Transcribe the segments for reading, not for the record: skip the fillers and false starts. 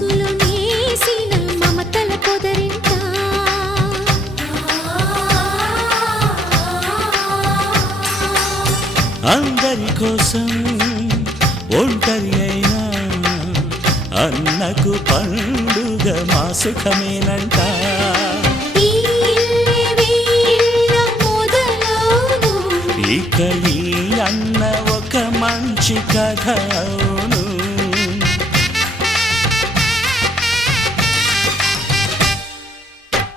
మనసులో నేసిన మమతల పొదరింట అందరి కోసం ఒంటరి అయినా అన్నకు పండుగ మా సుఖమేనంట. ఇక ఈ అన్న ఒక మంచి కథ అవును.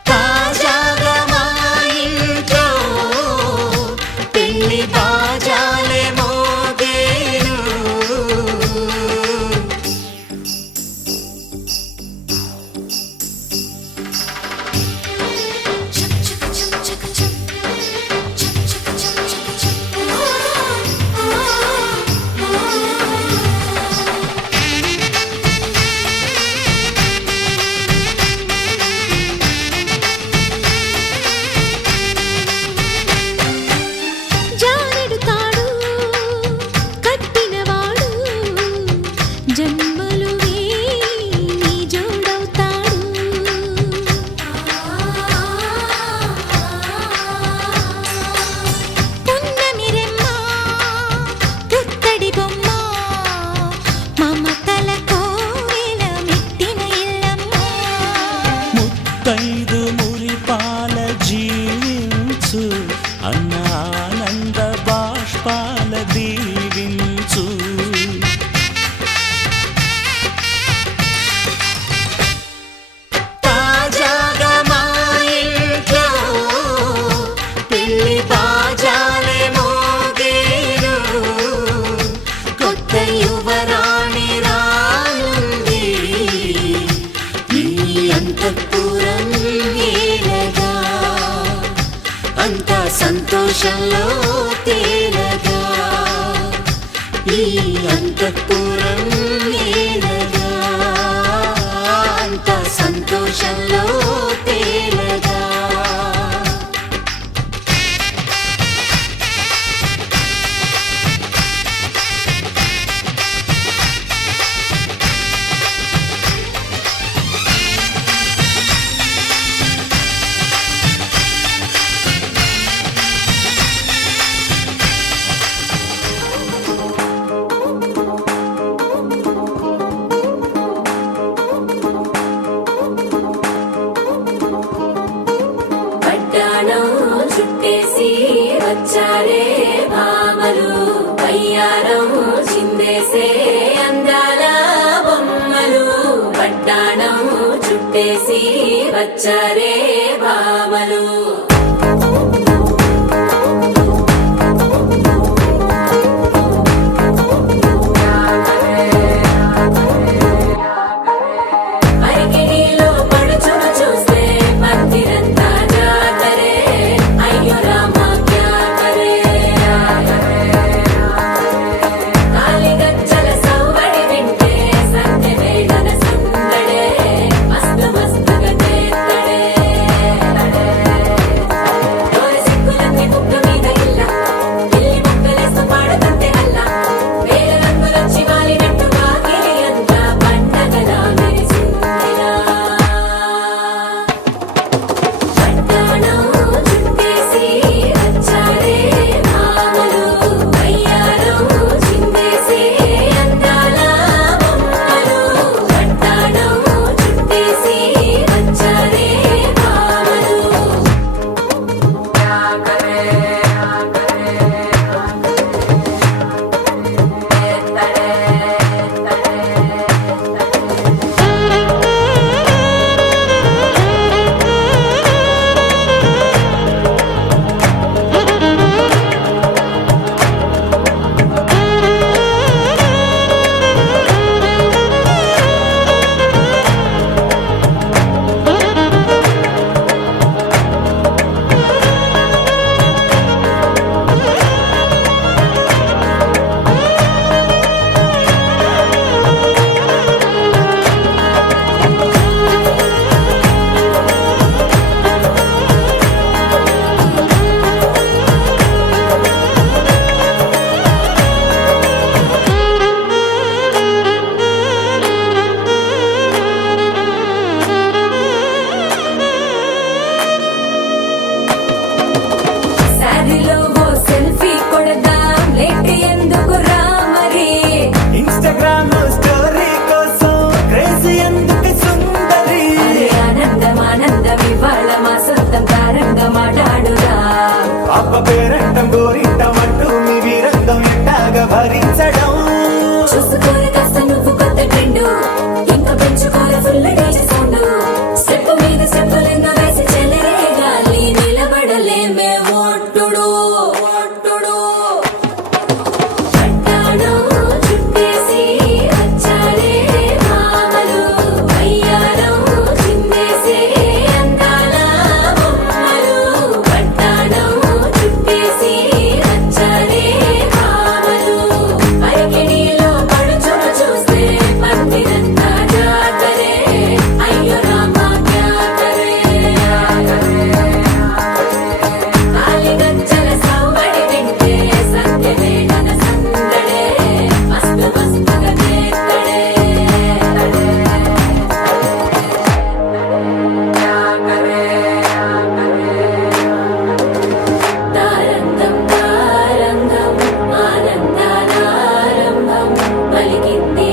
తాజాగా మా ఇంట్లో పెళ్లి బాజాలే మోగేను. ముత్తైదు మురిపాల జీవించు అన్న ఆనంద బాష్పాల దీవించు. తాజాగా మా ఇంట్లో పెళ్లి బాజాలే మోగేను. కొత్త యువరాణి రానుంది ఈ అంతఃపురం ఏలగా. అంతా సంతోషంలో తేలగా ఈ అంతఃపురం ఏలగా. అంతా సంతోషంలో తేలగా. చుట్టేసి వచ్చారే భామలు, వయ్యారం చిందేసే అందాల బొమ్మలు. పట్టాణం చుట్టేసి వచ్చారే భామలు. అబ్బ పేరంటం గోరింటం అంటూ మీ వీరంగం ఎట్టాగా భరించడం చూసుకోరు కాస్త నువ్వు కొత్త ట్రెండ్ ఇంకా పెంచుకోరు ఫుల్ డీజే సౌండ్ స్టెప్ మీద స్టెప్పులెన్నో వేసి చెలే గాలి నిలబడలేమే ఒట్టుడు ఒట్టుడు పట్టాణం చుట్టేసి వచ్చారే భామలు అయ్యారం చిందేసే అందాల బొమ్మలు పట్టాణం చుట్టేసి వచ్చారే భామలు అరకిణీలో పడుచును చూస్తే పందిరంతా జాతరే అయ్యో రామా క్యా కరే కాలిగజ్జల సవ్వడి వింటే సంధ్యవేళన సందడే మస్తు మస్తుగా చేస్తడే తారంగం తారంగం ఆనందానారంభం పలికింది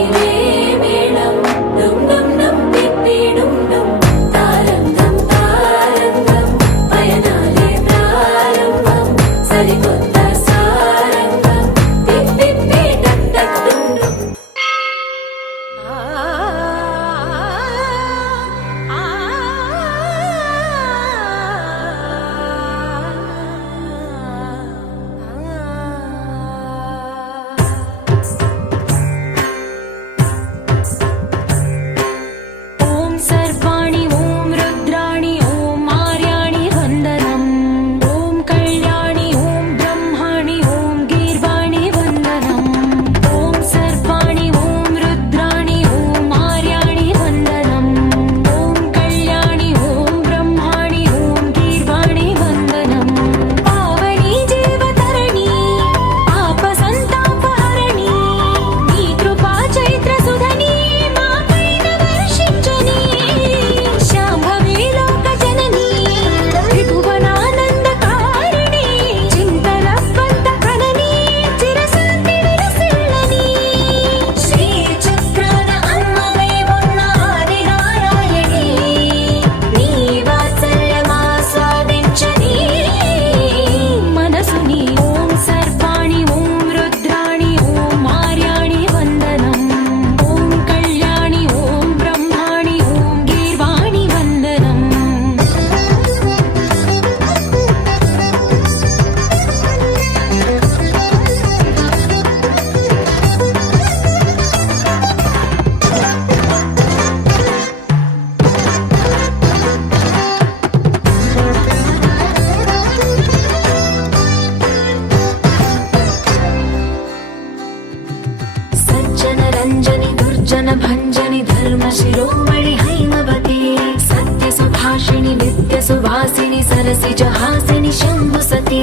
మేళం డుమ్ డుమ్ డుమ్ పిప్పి డుమ్ డుమ్ తారంగం తారంగం పయనాలే ప్రారంభం సరికొత్త సారంగం పిప్పి డక్ డక్ డుమ్ డుమ్ ఓం సర్వాణి ఓం రుద్రాణి ఓం ఆర్యాణి వందనం ఓం కళ్యాణి ఓం బ్రహ్మాణి ఓం గీర్వాణి వందనం ఓం సర్వాణి ఓం రుద్రాణి ఓం ఆర్యాణి వందనం ఓం కళ్యాణి ఓం బ్రహ్మాణి ఓం గీర్వాణి వందనం పావని జీవతరణి పాప సంతాపహరణి నీ కృపా చైత్ర సుధని మా పైన వర్షించని శాంభవి లోక జనని త్రిభువనానందకారిణి చింతల స్పంద కనని చిరశాంతి విలసిల్లని శ్రీ చక్రాన అమ్మవై ఉన్న ఆది నారాయణి నీ వాత్సల్యమాస్వాదించని మనసుని ఓం సర్వాణి ఓం రుద్రాణి ఓం ఆర్యాణి వందనం ఓం కళ్యాణి ఓం బ్రహ్మాణి ఓం గీర్వాణి వందనం సజ్జన రంజని దుర్జన భంజని ధర్మ శిరోమణి హైమవతి సత్య సుభాషిణి నిత్య సువాసిని సరసిజ హాసిని శంభు సతీ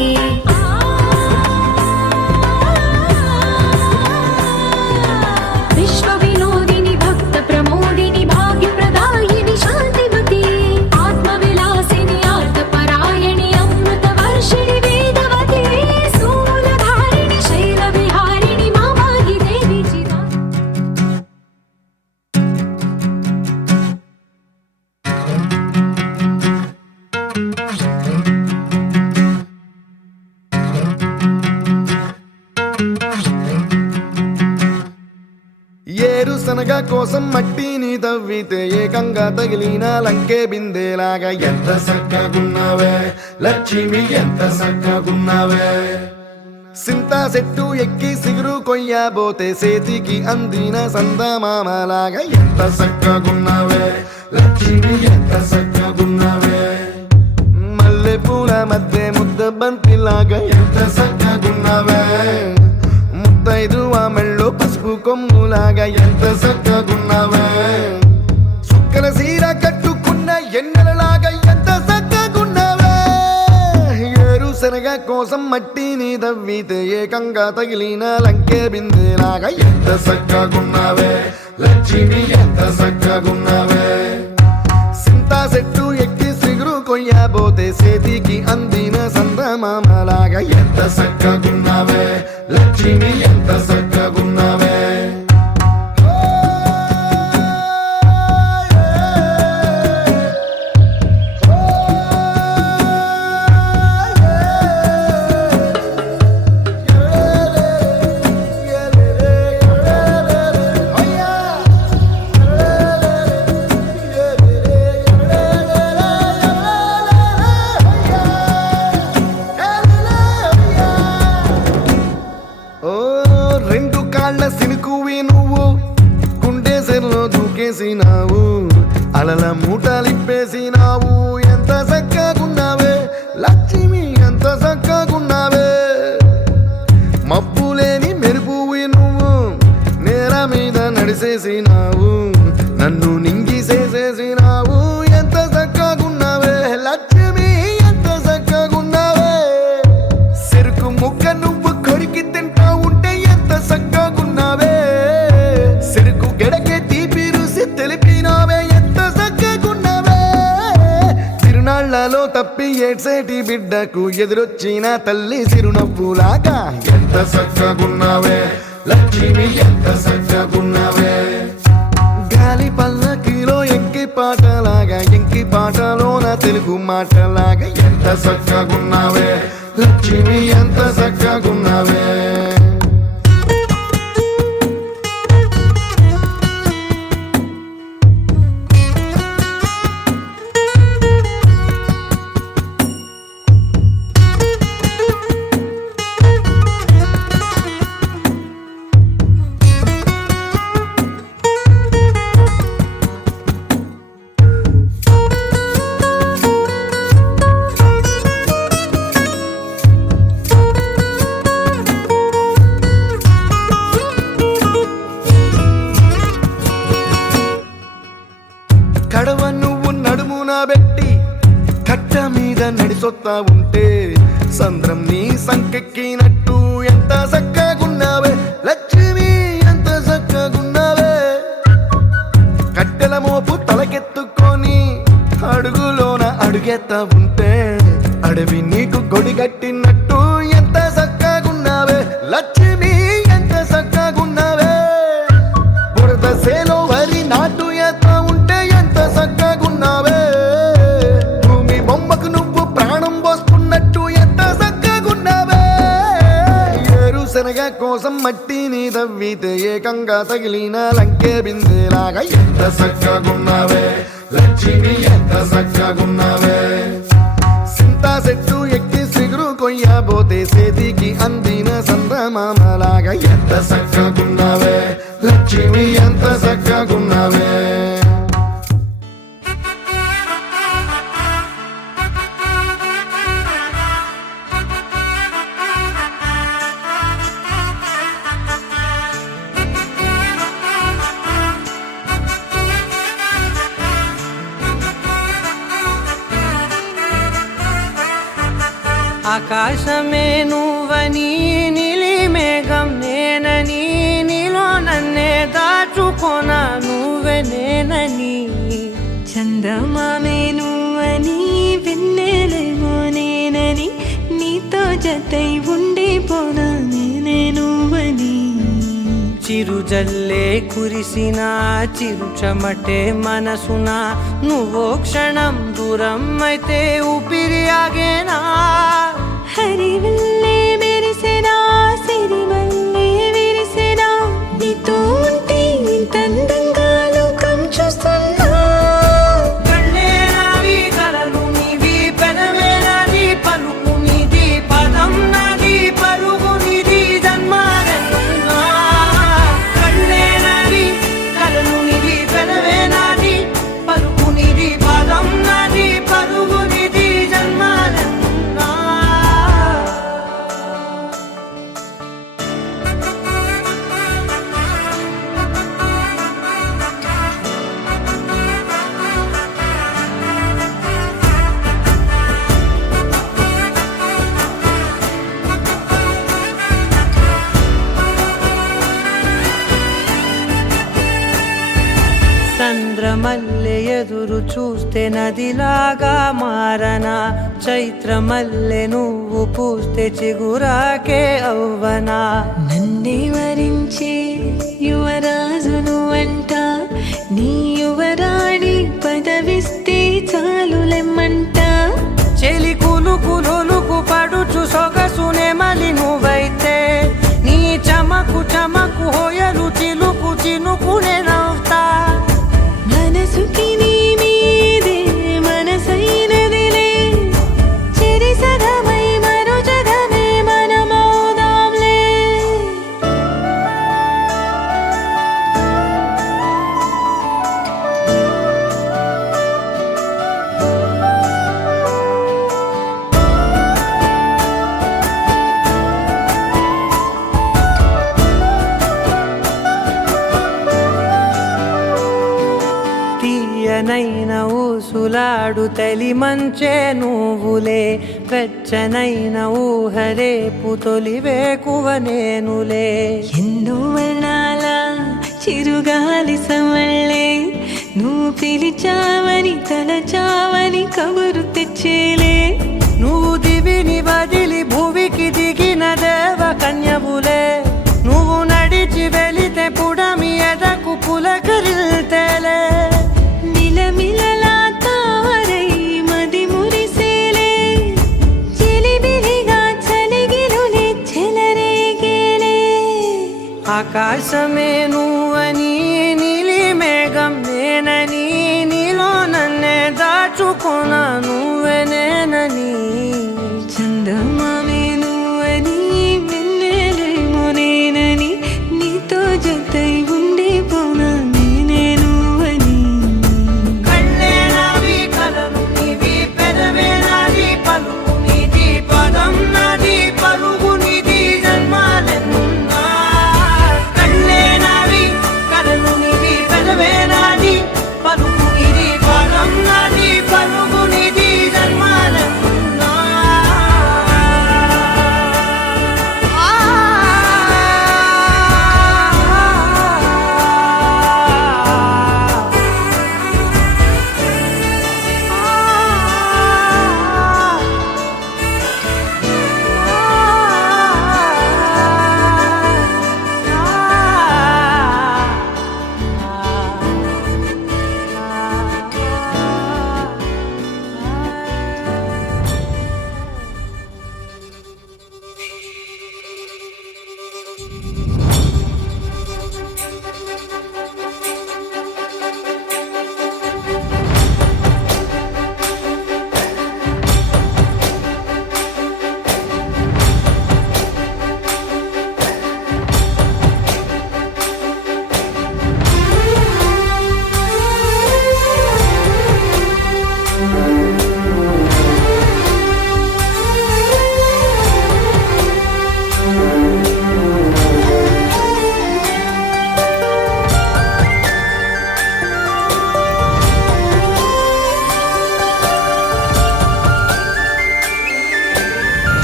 విశ్వ వినోదిని భక్త ప్రమోదిని భాగ్య ప్రదాయిని శాంతిమతి ఆత్మ విలాసిని ఆర్త పరాయణి అమృత వర్షిణి వేదవతి శూలధారిణి శైల విహారిణి మా భాగి దేవి చిదా ఏరుశనగ కోసం మట్టిని తవ్వితే ఏకంగా తగిలిన లంకే బిందేలాగా ఎంత సక్కగున్నావే లక్ష్మి ఎంత సక్కగున్నావే సింతా చెట్టు ఎక్కి సిగురు కొయ్యబోతే చేతికి అందిన సందమామలాగా ఎంత సక్కగున్నావే లక్ష్మి ఎంత సక్కగున్నావే మల్లె పూల మధ్య ముద్ద బంతిలాగా ఎంత సక్కగున్నావే ముత్తైదు మెళ్ళో పసుపు కొమ్ములాగా ఎంత సక్కగున్నావే సుక్కల సీర కట్టుకున్న ఎన్నెలలాగా ఎంత సక్కగున్నావే ఏరుశనగ కోసం మట్టిని తవ్వితే ఏకంగా తగిలిన లంకే బిందేలాగా ఎంత సక్కగున్నావే లక్ష్మి ఎంత సక్కగున్నావే సింతా చెట్టు ఎక్కి సిగురు కొయ్యబోతే చేతికి అందిన సందమామలాగా ఎంత సక్కగున్నావే లక్ష్మి ఎంత సక్కగున్నావే మూటలిప్పేసినావు ఎంత చక్కగున్నావే లక్ష్మి ఎంత చక్కగున్నావే మబ్బులేని మెరుపువి నువ్వు నేల మీద నడిసేసినావు నన్ను నింగిసేసేసినావు ఎంత చక్కగున్నావే లక్ష్మి ఎంత చక్కగున్నావే చెరుకు ముక్క నువ్వు కొరికి తింటా ఉంటే ఎంత చక్కగున్నావే చెరుకు గెడకే తీపి రుసి తెలిపినావే ఎంత చక్కగున్నావే తిరునాళ్లలో తప్పి ఏడ్సేటి బిడ్డకు ఎదురొచ్చిన తల్లి చిరునవ్వులాగా ఎంత చక్కగున్నావే లక్ష్మి ఎంత చక్కగున్నావే గాలి పల్లకిలో ఎంకి పాటలాగా ఎంకి పాటలోన తెలుగు మాటలాగా ఎంత చక్కగున్నావే లక్ష్మి ఎంత చక్కగున్నావే కడవ నువ్వు నడుమున పెట్టి కట్ట మీద నడిసొత్తా ఉంటే సంద్రం నీ సంకెక్కినట్టు ఎంత చక్కగున్నావే లక్ష్మి ఎంత చక్కగున్నావే కట్టెల మోపు తలకెత్తుకొని అడుగులోన అడుగెత్తా ఉంటే అడవి నీకు గొడిగట్టినట్టు ఎంత చక్కగున్నావే లక్ష్మి ఎంత చక్కగున్నావే బురద సేలో వరి నాటు ఎత్తా ఉంటే ఎంత చక్కగున్నావే భూమి బొమ్మకు నువ్వు ప్రాణం పోసుకున్నట్టు ఎంత చక్కగున్నావే ఏరుశనగ కోసం మట్టిని తవ్వితే ఏకంగా తగిలిన లంకే బిందెలాగా ఎంత చక్కగున్నావే లక్ష్మి ఎంత చక్కగున్నావే సింతా చెట్టు ఎక్కి సిగురు కొయ్యబోతే చేతికి అందిన సందమామలాగా ఎంత చక్కగున్నావే లక్ష్మి ఎంత చక్కగున్నావే ఆకాశమే నువ్వని నీలి మేఘం నేనని నీలో నన్నే దాచుకోన నువ్వే నేనని చందమామే నువ్వని వెన్నెలేమో నేనని నీతో జతై ఉండిపోనా నేనే నువ్వని చిరుజల్లే కురిసిన చిరు చెమటే మనసున నువ్వో క్షణం దూరం అయితే ఊపిరి ఆగేనా హరివల్లే మెరిసెనా సిరివల్లే విరిసెనా నీతో ఉంటే ఇంతందంగా లోకం చూస్తున్నా కళ్ళే నావి కలలు నీవి పెనవే నాది పలుకు నీది పదం నాది పరుగు నీది జన్మాలెన్నున్నా కళ్ళే నావి కలలు నీవి పెనవే నాది పలుకు నీది పదం నాది పరుగు నీది జన్మాలెన్నున్నా చంద్రమల్లె ఎదురు చూస్తే నదిలాగా మారనా చైత్రమల్లె నువ్వు పూస్తే చిగురాకే అవ్వనా నన్నే వరించే యువరాజును అంట నీ యువరాణి పదవిస్తే చాలులెమ్మంట చెలి కులుకు పడుచు సొగసునే మలి నువ్వైతే నీ చమకు చమకు హోయలు చిలుకు చినుకునే నవ్వుతా మనసుకి నీ మీదే మనసైనదిలే చెరి సగమై మరో జగమే మనమౌదాంలే వెచ్చనైన ఊసులాడు తలి మంచే నువ్వులే వెచ్చనైన ఊహరేపు తొలి వేకువ నేనులే ఎన్నో వర్ణాల చిరుగాలి సమళ్ళే నువ్వు పిలిచావని తలచావని కబురు తెచ్చేలే నువ్వు దివిని వదిలి భూమికి దిగిన దేవ కన్యవులే నువ్వు నడిచి వెళితే పుడమి ఎదకు పులకరిల్తేలే మిలమిలలా తారై మది మురిసేలే చిలిబిలిగా చలిగిలులే చెలరేగేలే ఆకాశమే నువ్వని నీలి మేఘం నేనని నీలో నన్నే దాచుకున్న నువ్వే నేనని చందమామే నువ్వని వెన్నెలేమో నేనని నీతో జతై ఉండిపోనా నేనే నువ్వని కళ్ళే నావి కలలు నీవి పెదవే నాది పలుకు నీది పదం నాది పలుగు నీది జన్మాలెన్నున్నా కళ్ళే నావి కలలు నీవి పెదవే నాది పలుకు నీది పదం నాది పలుగు నీది జన్మాలెన్నున్నా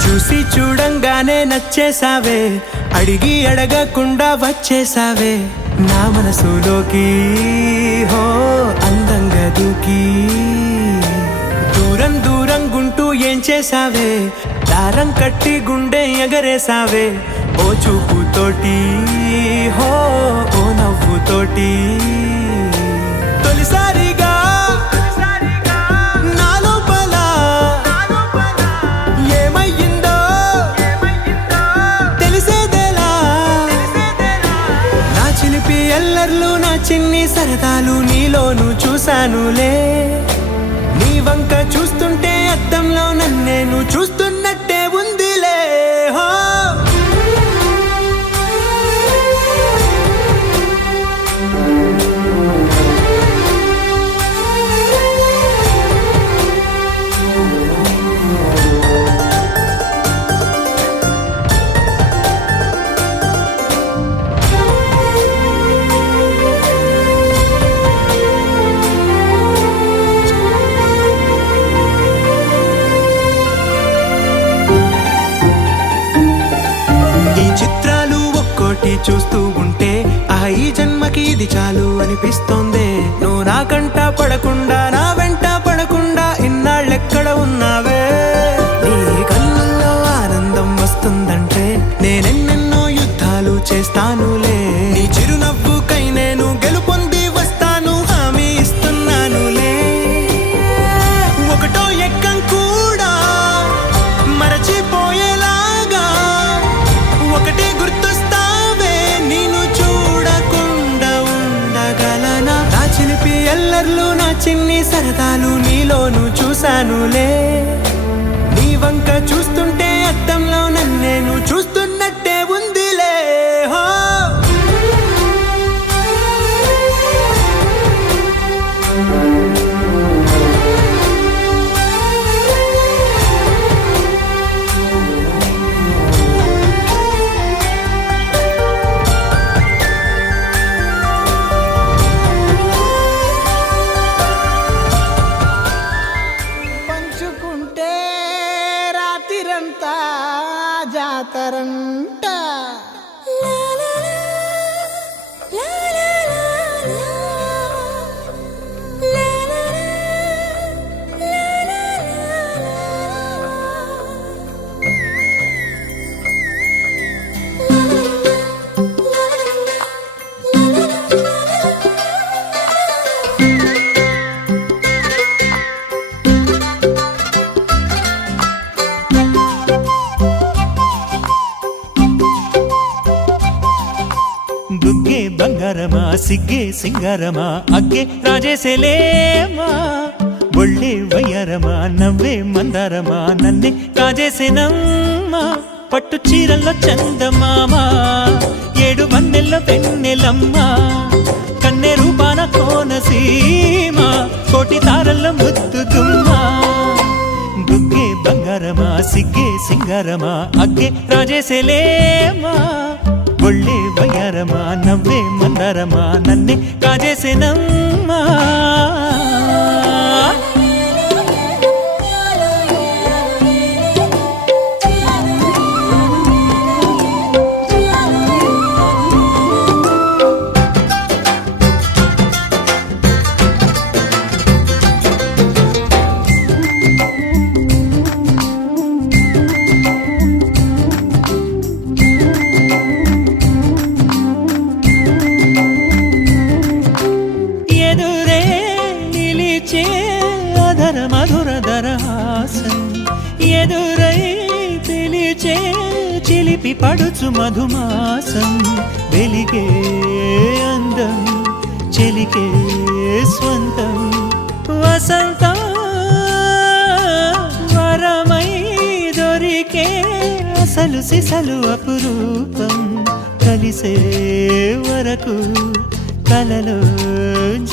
చూసి చూడంగానే నచ్చేసావే అడిగి అడగకుండా వచ్చేసావే నా మనసులోకి హో అందంగా దూకి దూరం దూరం గుంటూ ఏం చేసావే దారం కట్టి గుండె ఎగరేసావే ఓ చూపుతోటి హో ఓ నవ్వుతోటి తొలిసారిగా నా లోపల ఏమయ్యిందో తెలిసేదేలా నా చిలిపి ఎల్లర్లు నా చిన్ని సరదాలు నీలోను చూశానులే నీ వంక చూస్తుంటే అద్దంలో నన్నేను చూస్తున్నట్టే ఉందిలే హో చూస్తూ ఉంటే ఈ జన్మకి ఇది చాలు అనిపిస్తోంది నువ్వు నాకంట పడకుండా నా వెంట పడకుండా ఇన్నాళ్ళెక్కడ ఉన్నావే నీ కళ్ళల్లో ఆనందం వస్తుందంటే నేనెన్నెన్నో యుద్ధాలు చేస్తానులే నీ చిరునవ్వుకై నేను గెలుపొంది వస్తాను హామీ ఇస్తున్నానులే ఒకటో ఎక్కం కూడా మరచిపోయేలాగా ఒకటే గుర్తొస్తావే నేను చూడకుండా ఉండగలనా నా చిలిపి ఎల్లర్లు నా చిన్ని సరదాలు నీలోను చూశానులే నీ వంక చూస్తుంటే అద్దంలో నన్నేను చూస్తున్నట్టే ఉందిలే హో తాగుతారంట. బుగ్గే బంగారమా సిగ్గే సింగారమా అగ్గే రాజేసేలేమా ఒళ్ళే వయ్యారమా నవ్వే మందారమా నన్నే కాజేసేనమ్మా పట్టు చీరల్లో చందమామా 7 వన్నెల్లో వెన్నెలమ్మా కన్నె రూపాన కోనసీమా కోటి తారల్లో ముద్దుతుమ్మా బుగ్గే బంగారమా సిగ్గే సింగారమా అగ్గే రాజేసేలేమా ఒళ్ళే వయ్యారమా నవ్వే మందారమా నన్నే కాజేసేనమ్మా ఎదురై పిలిచే చిలిపి పడుచు మధుమాసం వెలిగే అందం చెలికే స్వంతం వసంతం వరమై దొరికే అసలు సిసలు అపురూపం కలిసే వరకు కలలో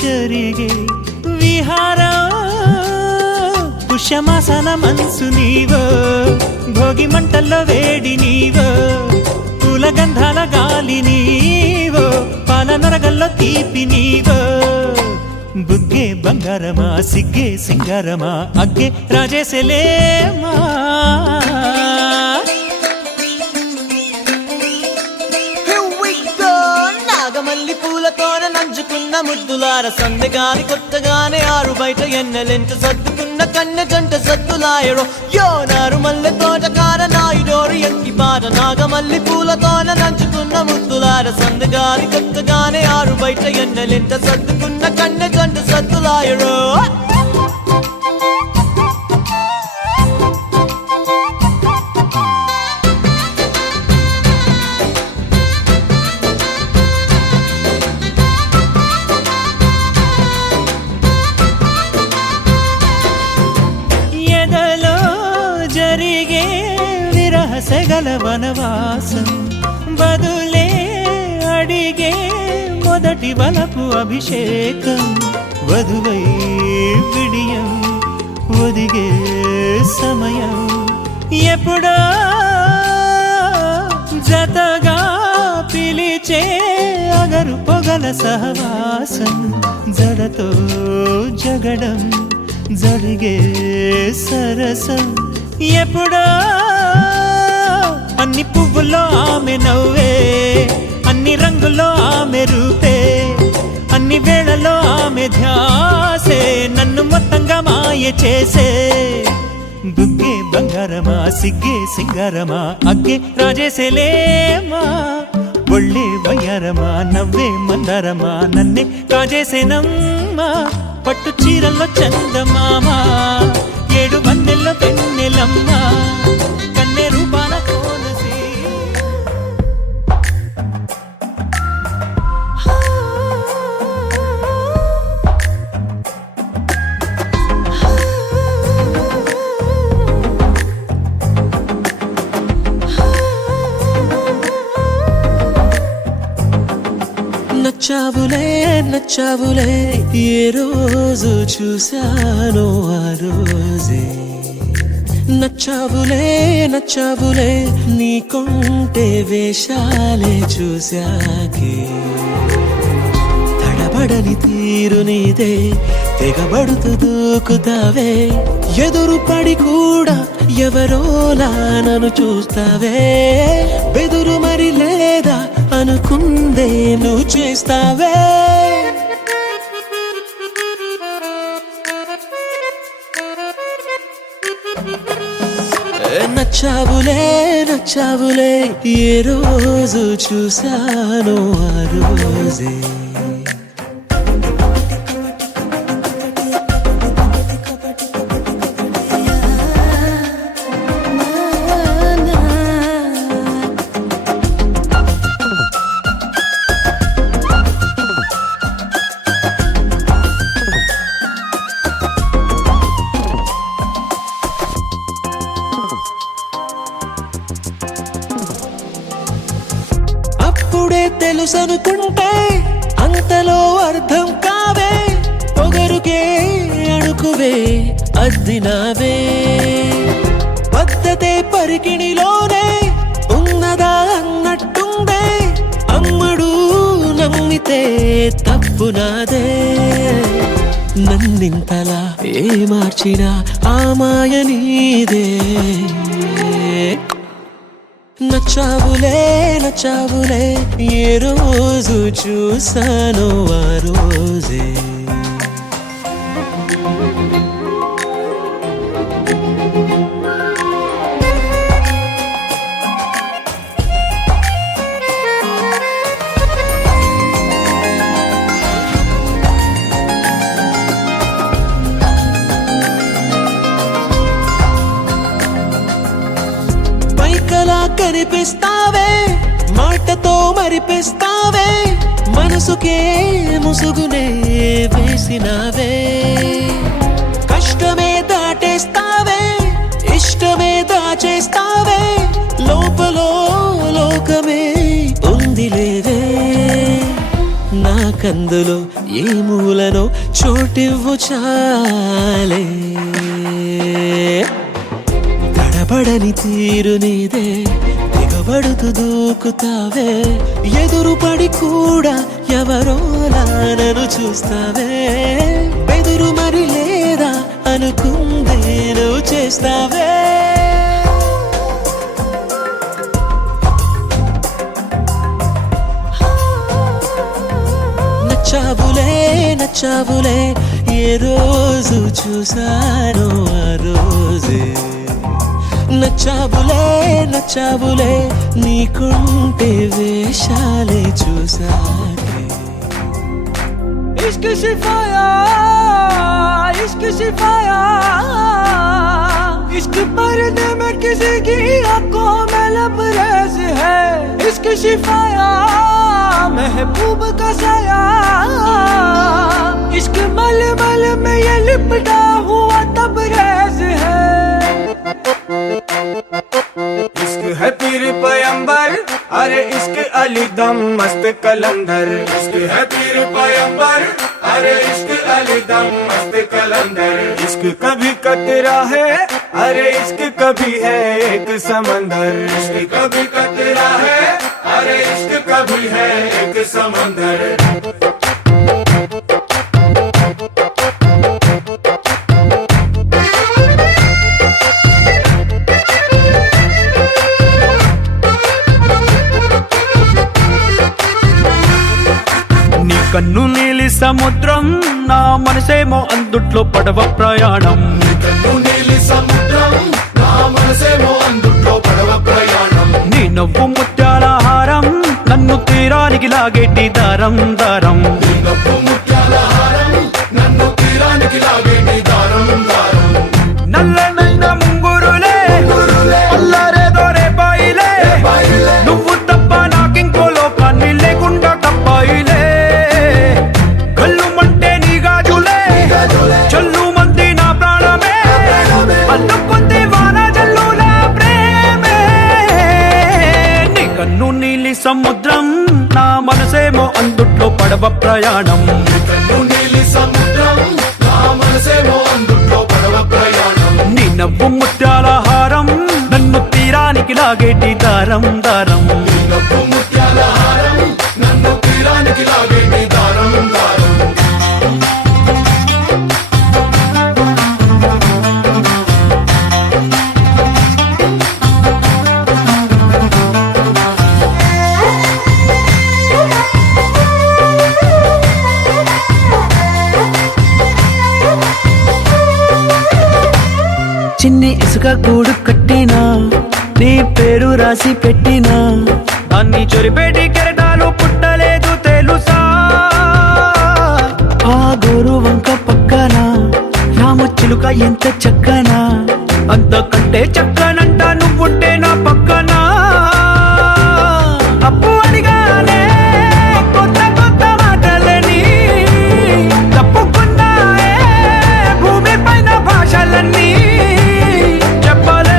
జరిగే విహారం పుష్యమాసన మనసు నీవో భోగి మంటల్లో వేడి నీవో పూల గంధాల గాలి నీవో పాల నరగల్లో తీపి నీవో బుగ్గే బంగారమా సిగ్గే సింగారమా అగ్గే రాజేసేలేమా నాగమల్లి పూలతోన నంచుకున్న ముద్దులార సందగాని కొత్తగానే ఆరు బయట ఎన్నెలెంట సర్దుకున్న కన్నె జంట సద్దులాయరో యోనారు మల్లె తోటకార నాయుడోరు ఎంకి బాట నాగమల్లి పూలతోన నంచుకున్న ముద్దులార సందగాని కొత్తగానే ఆరు బయట ఎన్నెలెంట సర్దుకున్న కన్నె జంట సద్దులాయరో సెగల వనవాసం బదులే అడిగే మొదటి వలపు అభిషేకం వధువై విడియం ఒదిగే సమయం ఎప్పుడో జతగా పిలిచే అగరు పొగల సహవాసం జడతో జగడం జరిగే సరసం ఎప్పుడో అన్ని పువ్వుల్లో ఆమె నవ్వే అన్ని రంగుల్లో ఆమె రూపే అన్ని వేళల్లో ఆమె ధ్యాసే నన్ను మొత్తంగా మాయ చేసే బుగ్గే బంగారమా సిగ్గే సింగారమా అగ్గే రాజేసేలేమా ఒళ్ళే వయ్యారమా నవ్వే మందారమా నన్నే కాజేసేనమ్మా పట్టు చీరల్లో చందమామా 7 వన్నెల్లో వెన్నెలమ్మా కన్నె రూపాన కోనసీ నచ్చావులే నచ్చావులే ఏ రోజు చూశానో ఆ రోజే నచ్చావులే నచ్చావులే నీకుంటే వేషాలే చూశాకే తడబడని తీరు నీదే తెగబడుతూ దూకుతావే ఎదురు పడి కూడా ఎవరోలా నన్ను చూస్తావే బెదురు మరి లేదా అనుకుందే నువ్వు చేస్తావే నచ్చావులే నచ్చావులే ఏ రోజు చూశాను ఆ రోజే అప్పుడే తెలుసనుకుంటే అంతలో అర్థం కావే పొగరుకే అణుకువే అద్దినావే పద్ధతే పరికిణిలోనే ఉన్నదా అన్నట్టుందే అమ్మడు నమ్మితే తప్పు నాదే నన్నింతలా ఏ మార్చినా ఆ మాయ నీదే నచ్చావులే నచ్చావులే ఏ రోజు చూసాను ఆ రోజే పైకలా కనిపిస్తావే మాటతో మరిపిస్తావే మనసుకే ముసుగునే వేసినావే కష్టమే దాటేస్తావే ఇష్టమే దాచేస్తావే లోపలో లోకమే ఉందిలేవే నాకందులో ఏ మూలనో చోటివ్వు చాలే తడబడని తీరు నీదే దిగబడుతూ దూకుతావే ఎదురు పడి కూడా ఎవరోలా నన్ను చూస్తావే బెదురు మరి లేదా అనుకుందే నువ్వు చేస్తావే నచ్చావులే నచ్చావులే ఏ రోజు చూసాను ఆ రోజే నచ్చావులే నచ్చావులే నీకుంటే వేషాలే చూసాకే इश्क सिखाया इश्क सिखाया इश्क पर्दे में किसी की आंखों में लबरेज है इश्क सिखाया महबूब का साया इश्क मल मल में ये लिपटा हुआ तबरेज है इश्क है पीर पैगंबर अरे इश्क अली दम मस्त कलंदर इश्क है पीर पैगंबर अरे इश्क अली दम मस्त कलंदर इश्क कभी कतरा है अरे इश्क कभी है एक समंदर इश्क कभी कतरा है अरे इश्क कभी है एक समंदर కన్ను నీలి సముద్రం నా మనసేమో అందుట్లో పడవ ప్రయాణం కన్ను నీలి సముద్రం నా మనసేమో అందుట్లో పడవ ప్రయాణం నీ నవ్వు ముత్యాల హారం నన్ను తీరానికి లాగేటి దారం దారం నీ నవ్వు ముత్యాల హారం నన్ను తీరానికి లాగేటి దారం దారం నల్లనైన ముంగురులే అల్లారేదో రేపాయిలే నువ్వు తప్ప నాకింకో లోకాన్ని లేకుండా తప్పాయిలే చల్లు మంది నా ప్రాణమే అల్లుకుంది వాన జల్లుల ప్రేమే నీ కన్ను నీలి సముద్రం నా మనసేమో అందుట్లో పడవ ప్రయాణం కన్ను నీలి సముద్రం నా మనసేమో అందుట్లో పడవ ప్రయాణం నీ నవ్వు ముత్యాల హారం నన్ను తీరానికి లాగేటి దారం దారం నీ నవ్వు ముత్యాల హారం నన్ను తీరానికి లాగేటి దారం దారం చిన్ని ఇసుక గూడు కట్టినా నీ పేరు రాసి పెట్టినా అన్ని చొరిపేటి కెరటాలు పుట్టలేదు తెలుసా ఆ గోరు వంక పక్కన రామచిలుక ఎంత చక్కనా అంతకంటే చక్కనంట నువ్వుంటే నా పక్కన అప్పు అడిగానే కొత్త కొత్త మాటలని తప్పుకున్నాయే భూమి పైన భాషలన్నీ చెప్పలేమన్నాయే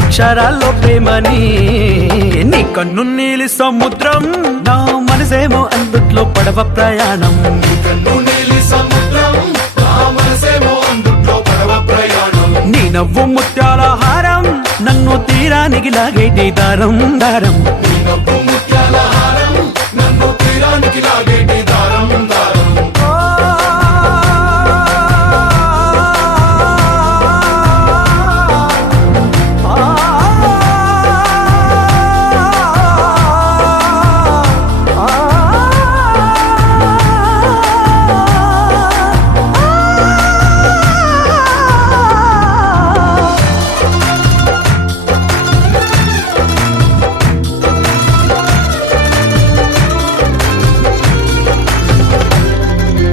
అక్షరాల్లో ప్రేమని నీ కన్ను నీలి సముద్రం నా మనసేమో అందుట్లో పడవ ప్రయాణం కన్ను నీలి సముద్రం నా మనసేమో అందుట్లో పడవ ప్రయాణం నీ నవ్వు ముత్యాల హారం నన్ను తీరానికి లాగేటి దారం దారం నీ నవ్వు ముత్యాల హారం నన్ను తీరానికి లాగేటి దారం దారం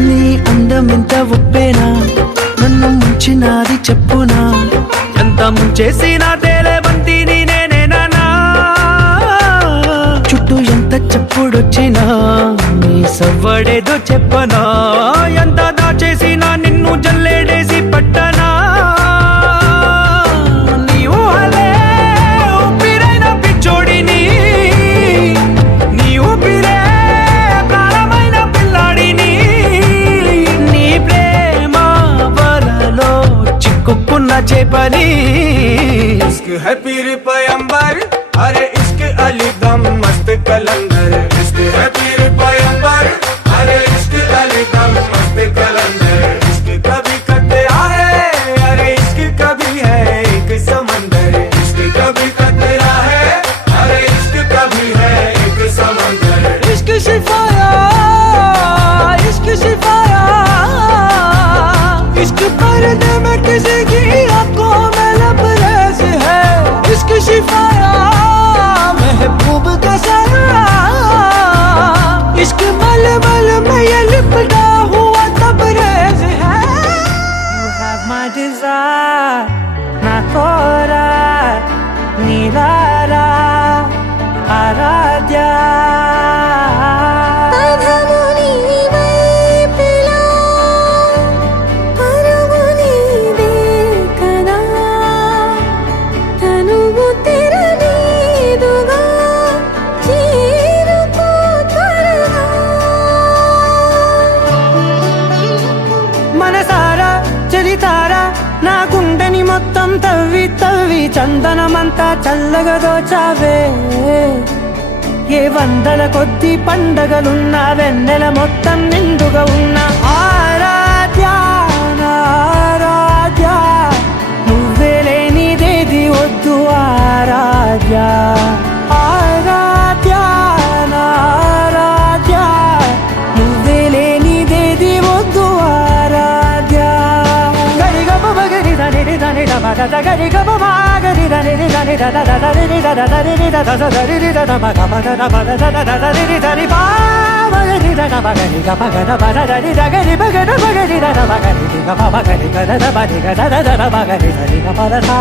నీ అందం ఎంత ఉప్పేనా నన్ను ముంచినాది చెప్పునా ఎంత ముంచేసినా తేలేవంతి నేనేనా చుట్టూ ఎంత చెప్పుడొచ్చినా నీ సవ్వడేదో చెప్పనా ఎంత దాచేసినా నిన్ను జల్లేడేసి పట్టనా నీ ఊహలే ఊపిరైన పిచ్చోడిని నీ ఊపిరే ప్రాణమైన పిల్లాడిని నీ ప్రేమ వలలో చిక్కుకున్న చేపని इश्क है पीर पैगंबर अरे इश्क अली दम मस्त कलंदर इश्क है पीर पैगंबर अरे इश्क अली दम मस्त कलंदर इश्क कभी कतरा है अरे इश्क कभी है एक समंदर इश्क कभी कतरा है अरे इश्क कभी है एक समंदर इश्क शिफाया इश्क शिफाया इश्क पर्दे में किसी की आंखों में लबरेज है इश्क शिफाया महबूब का सरा इश्क मलमल में ये लिपटा हुआ तबरेज है You have my desire ना तोरा नीलारा आराध्या పదము నీవైపులా, పరుగు నీదే కదా, తనువు తెరనీదుగా, చేరుకో త్వరగా. మనసారా చలితారా నా గుండెని మొత్తం తవ్వి తవ్వి చందనమంతా చల్లగా దోచావే ఏ వందల కొద్ది పండగలున్నా వెన్నెల మొత్తం నిండుగా ఉన్న ఆరాధ్య నా ఆరాధ్య నువ్వే లేనిదేది వద్దు ఆరాధ్య ఆరాధ్య నా ఆరాధ్య నువ్వే లేనిదేది వద్దు ఆరాధ్య గరి గమ గరి దని దని దమ దద గరి గమ గరి దని దని దద దద రి దద దని రి దద దరి రి దద మ గమ దద మ దద దద రి రి దని పా గరి దద మ గరి గమ గద మ దద రి ద గరి మ గద మ గరి దద మ గరి రి గమ మ గరి గద ద మ రి గద దద ద మ గరి రి గమ ద సా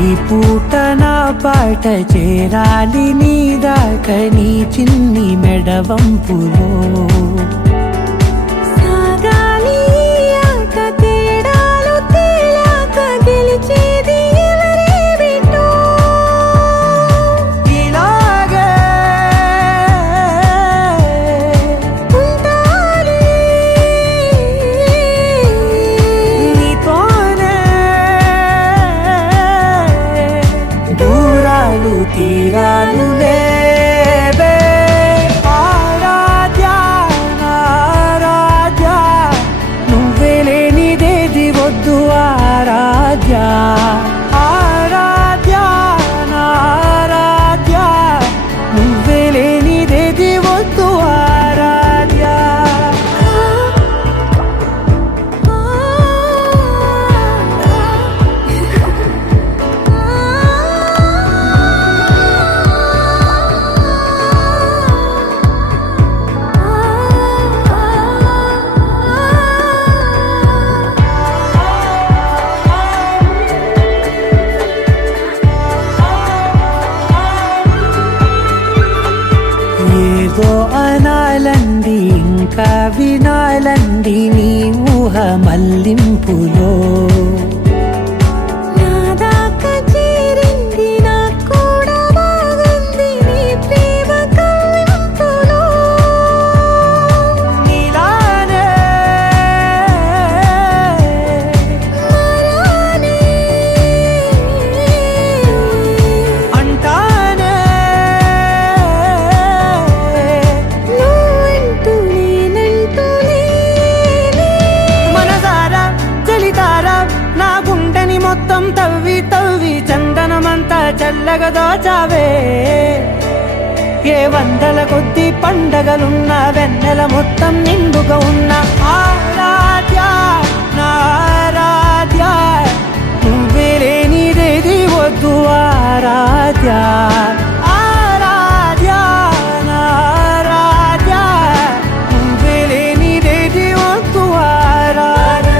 ఈ పూట నా పాట చేరాలి నీ దాకా నీ చిన్ని మెడవంపులో సాగాలి ఆట తేడాలు తేలాక గెలిచేది ఎవరే బిడ్డో. ఇలాగే ఉంటాలి నీతోనే తీరాలు లేవే ఆరాధ్య ఆరాధ్య నువ్వే లేనిదేది వద్దు ఆరాధ్య ఆరాధ్య ఆరాధ్య నువ్వే లేనిదేది వద్దు ఆరాధ్య ఏదో అనాలండి ఇంకా వినాలండి నీ ఊహ మల్లింపులో నా దాకా చేరింది నాకు కూడా బాగుంది నీ ప్రేమ కవింపులో నీలానే మరానే అంటానే నువ్వంటూ నేనంటూ లేనే మనసారా చలితారా నా గుండెని మొత్తం తవ్వి తవ్వి చందనమంతా చల్లగా దోచావే ఏ వందల కొద్ది పండగలున్న వెన్నెల మొత్తం నిండుగా ఉన్న ఆరాధ్య నా ఆరాధ్య నువ్వే లేనిదేది వద్దు ఆరాధ్య ఆరాధ్య నా ఆరాధ్య నువ్వే లేనిదేది వద్దు ఆరాధ్య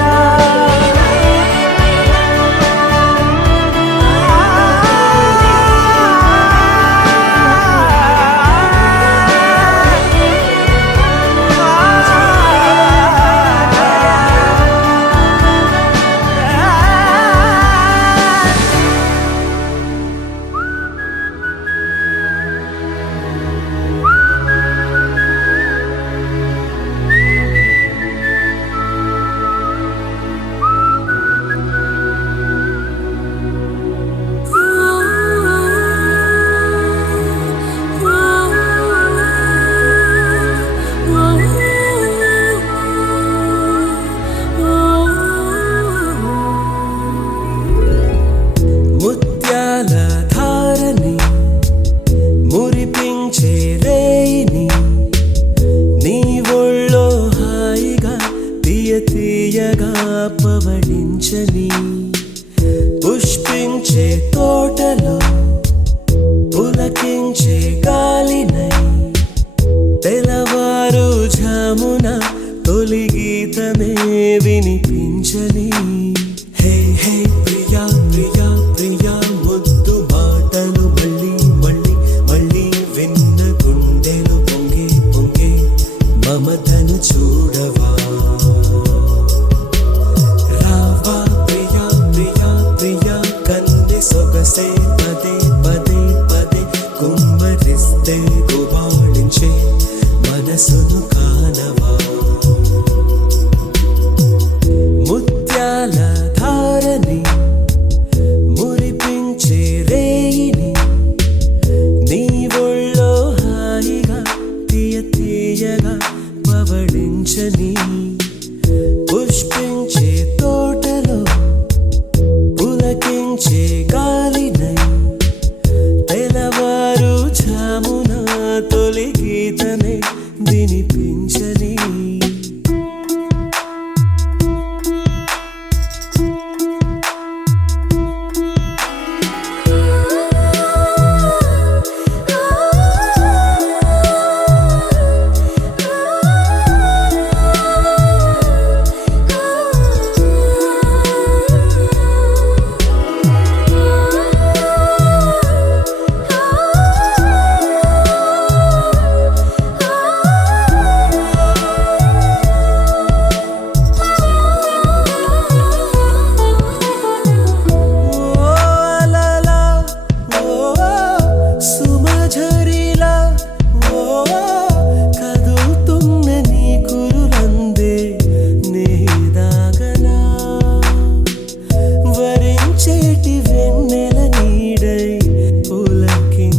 ముత్యాల ధారని మురిపించే రేయిని నీ ఒళ్ళో హాయిగా తీయ తీయగా పవళించని పుష్పించే తోటలో పులకించే గాలినై తెలవారు ఝామున తొలి గీతమే వినిపించని హే హే ప్రియా ప్రియా ప్రియా ముద్దు మాటలు మళ్ళీ మళ్ళీ మళ్ళీ విన్న గుండెలు పొంగే పొంగే మమతను చూడవా రావా ప్రియా ప్రియా ప్రియా కన్నె సొగసే పదే పదే పదే కుమ్మరిస్తే గుబాళించే మనసును కానవా ముత్యాల ధారని మురిపించే రేయిని నీ ఒళ్ళో హాయిగా తీయ తీయగా పవళించని పుష్పించే తోటలో పులకించే గాలినై తెలవారు ఝామున తొలి గీతమే వినిపించని చేటి వెన్నెల నీడై పులకించని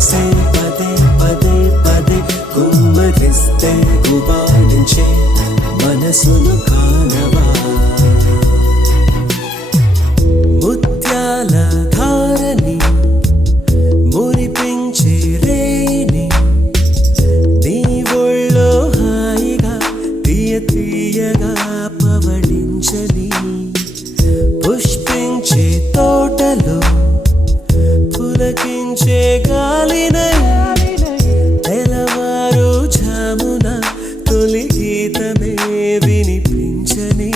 మనసే పదే పదే పదే గుమ్మరిస్తే గుబాళించే మనసును కానవా ముత్యాల ధారని మురిపించే రేణి నీ ఒళ్ళో హాయిగా తీయ తీయగా పవళించని పుష్పించే తోటలో పులకించే గాలినై తెలవారు జామున తొలి గీతమే వినిపించని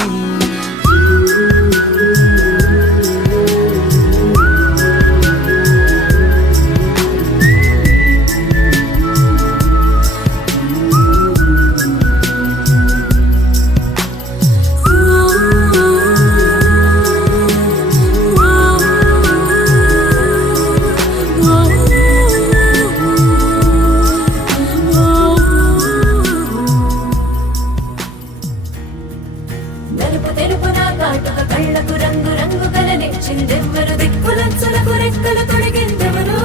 నలుపు తెలుపున కాటుక కళ్ళకు రంగు రంగు కలనిచ్చిందెవ్వరు దిక్కులచ్చులకు రెక్కలు తొడిగిందెవరు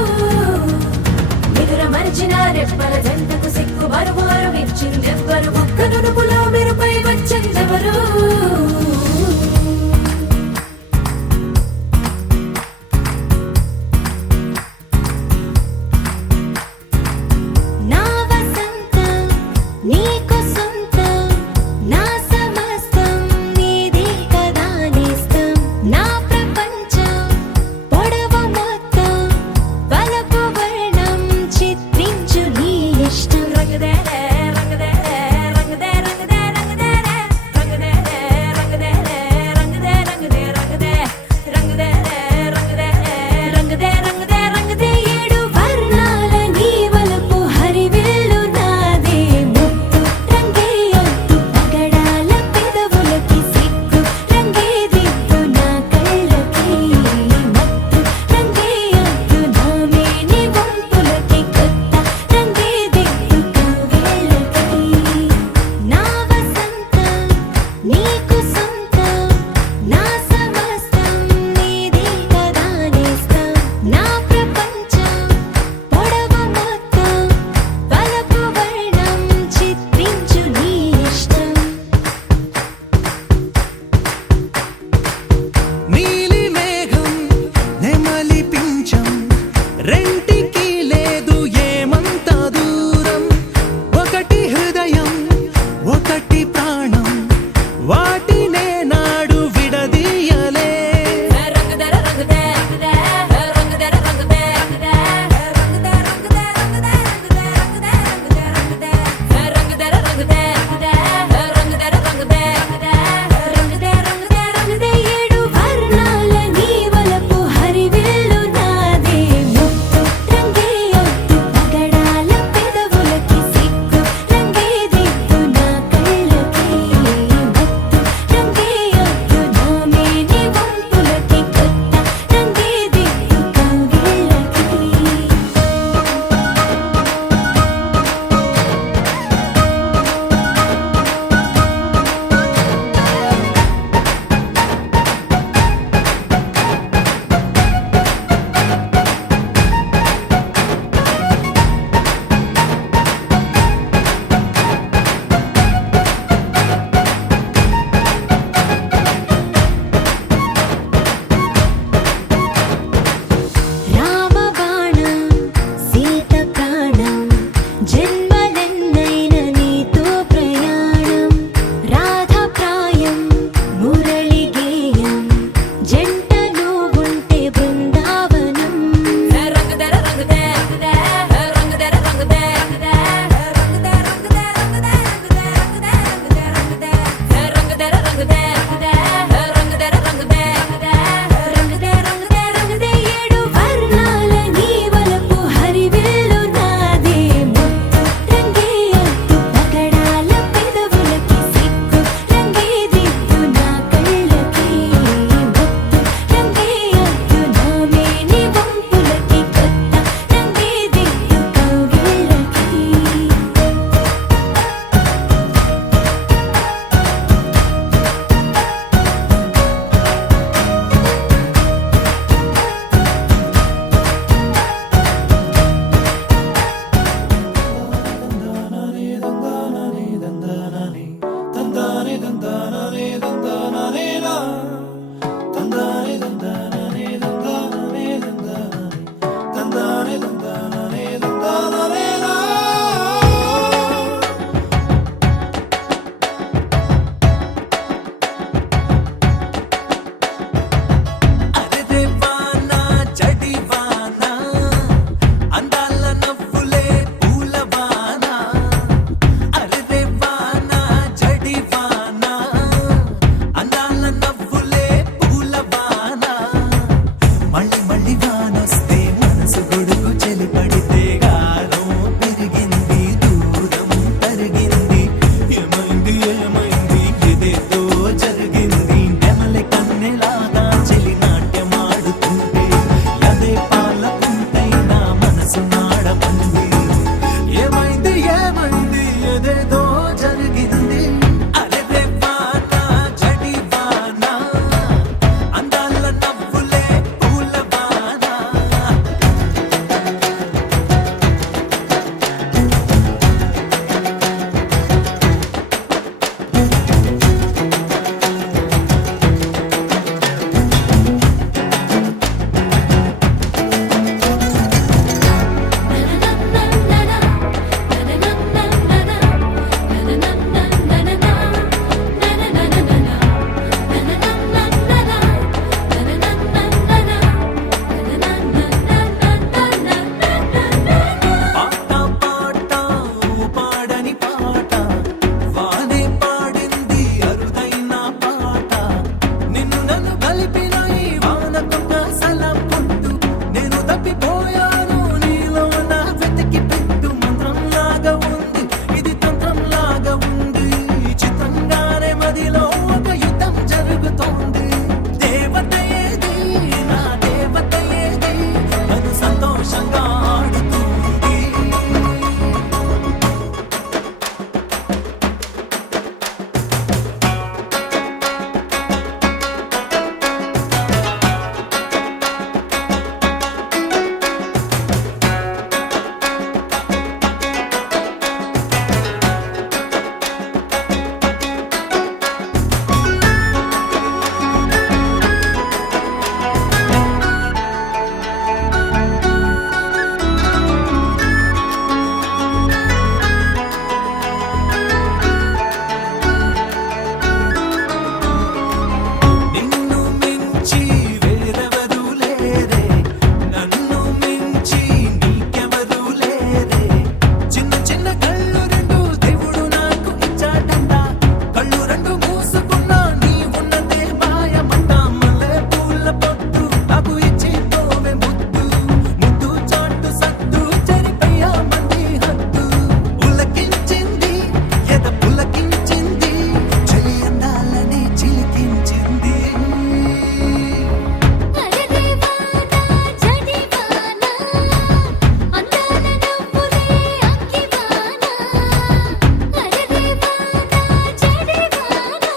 నిదుర మరిచిన రెప్పల జంటకు సిక్కు బరువారు ఇచ్చిందెవ్వరు ఒక్క నునుపులో మెరుపై వచ్చిందెవరు నా వసంతం నీకు సొంతం నా సమస్తం నీది కదా నేస్తం నా ప్రపంచం పొడవు మొత్తం వలపు వర్ణం చిత్రించు నీ ఇష్టం ఉంది. ఏమైంది ఏమైంది ఏదేదో జరిగింది. అరే రేపాన జడివాన అందాల నవ్వులే పూలవాన. పాట పాట పాడని పాట వానే పాడింది అరుదైన పాట. నిన్ను నన్ను కలిపిన ఈ వానకొక సలం పుట్టు. నేను తప్పిపోయాను నీలో నా వెతికి పెట్టు. మంత్రంలాగా ఉంది ఇది తంత్రంలాగా ఉంది. చిత్రంగానే మదిలో ఒక యుద్ధం జరుగుతోంది. దేవత ఏది నా దేవత ఏది నన్ను సంతోషంగా ఆడుతుంది. నిన్ను మించి వేరెవరు లేరే. నన్ను మించి నీకెవరు లేరే. చిన్న చిన్న కళ్ళు రెండు దేవుడు నాకు ఇచ్చాడంట. కళ్ళు రెండు మూసుకున్నా నీ ఉన్నదే మాయమంట. మల్లె పూల పొద్దు నాకు ఇచ్చి తోవే ముద్దు. ముద్దు చాటు సత్తు చెరిపోయామంది హద్దు. పులకించింది ఎద పులకించింది. చెలి అందాలని చిలికించింది. అరే దేవానా జడివానా అందాల నవ్వులే అక్కివానా. అరే దేవానా జడివానా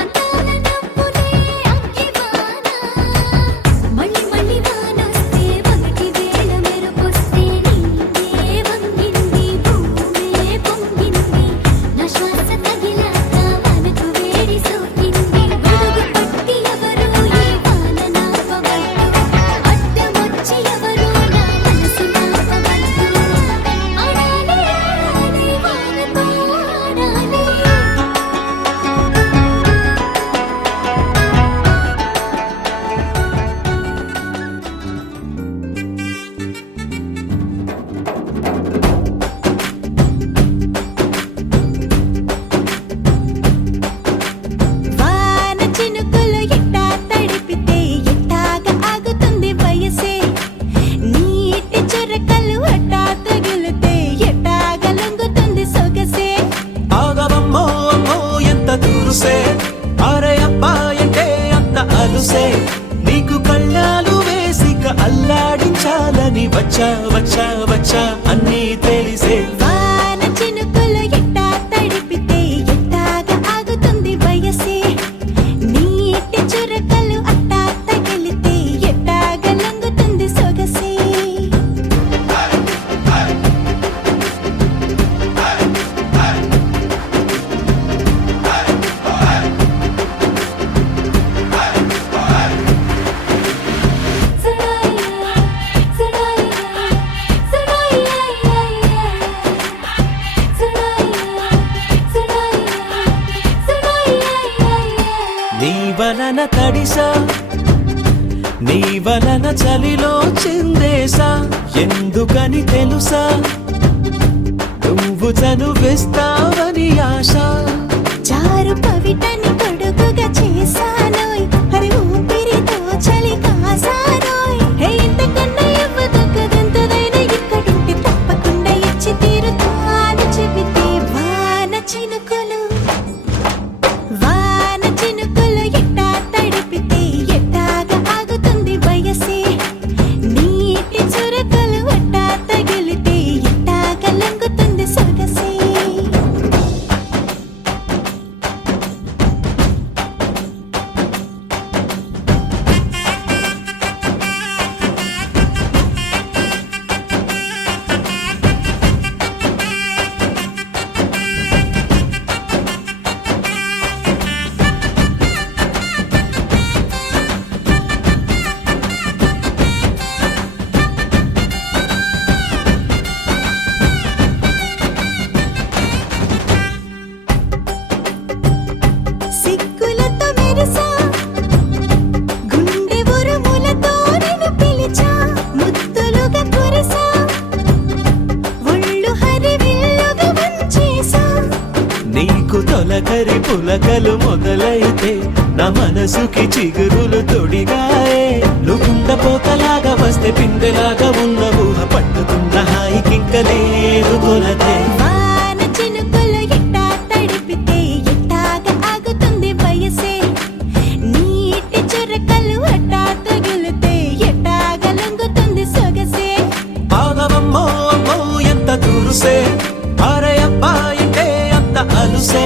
అందాల నవ్వులే అక్కివానా. మళ్ళీ మళ్ళీ వానొస్తే మొదటి వేళ మెరుపొస్తే నీవే వంగింది భూమే పొంగింది. నా శ్వాస తగిలాక మనకు వేడి సోకింది. గొడుగు పట్టి ఎవరు ఈ వాన నాపవద్దు. అడ్డమొచ్చి ఎవరు నా మనసు నాపవద్దు. ఆడాలి ఆడాలి వానతో ఆడాలి. వాన చినుకులు ఎట్టా తడిపితే ఎట్టాగా ఆగుతుంది వయసే. నీటి చురకలు అట్టా తగిలితే ఎట్టాగా లొంగుతుంది సొగసే. ఆగవమ్మో అమ్మో ఎంత దూరుసే. అరే అబ్బాయంటే అంత అలుసే. నీకు కళ్ళాలు వేసిక అల్లాడించాలని వచ్చా వచ్చా వచ్చా అన్నీ తెలిసే. వాన చినుకులు ఎట్టా తడిపితే ఎట్టాగా ఆగుతుంది వయసే. నీటి చురకలు అట్టా తగిలితే ఎట్టాగా లొంగుతుంది సొగసే. నీ వలన తడిసా నీ వలన చలిలో చిందేసా. ఎందుకని తెలుసా నువ్వు చనువిస్తావని ఆశ. చారు పవిటని పొడుగుగా చేశానోయ్. హరి ఊపిరితో చలి కాసానోయ్. హే ఇంతకన్నా ఇవ్వదగ్గదంతదైనా ఇక్కడుంటే తప్పకుండా ఇచ్చి తీరుతాను చెబితే. వాన చినుకులు ఎట్టా తడిపితే ఎట్టాగా ఆగుతుంది వయసే. నీటి చురకలు అట్టా నీకు తొలకరి పులకలు మొదలైతే నా మనసుకి చిగురులు తొడిగాయే నువ్వుండ పోతలాగా వస్తే పిందెలాగా ఉన్న ఊహ పట్టుతున్న హాయికింక లేదు కొలతే వాన చినుకులు ఎట్టా తడిపితే ఎట్టాగా ఆగుతుంది వయసే నీటి చురకలు అట్టా తగిలితే ఎట్టాగా లొంగుతుంది సొగసే పాదవమ్మో అమ్మో ఎంత దురుసే అరే అబ్బాయితే అంత అలుసే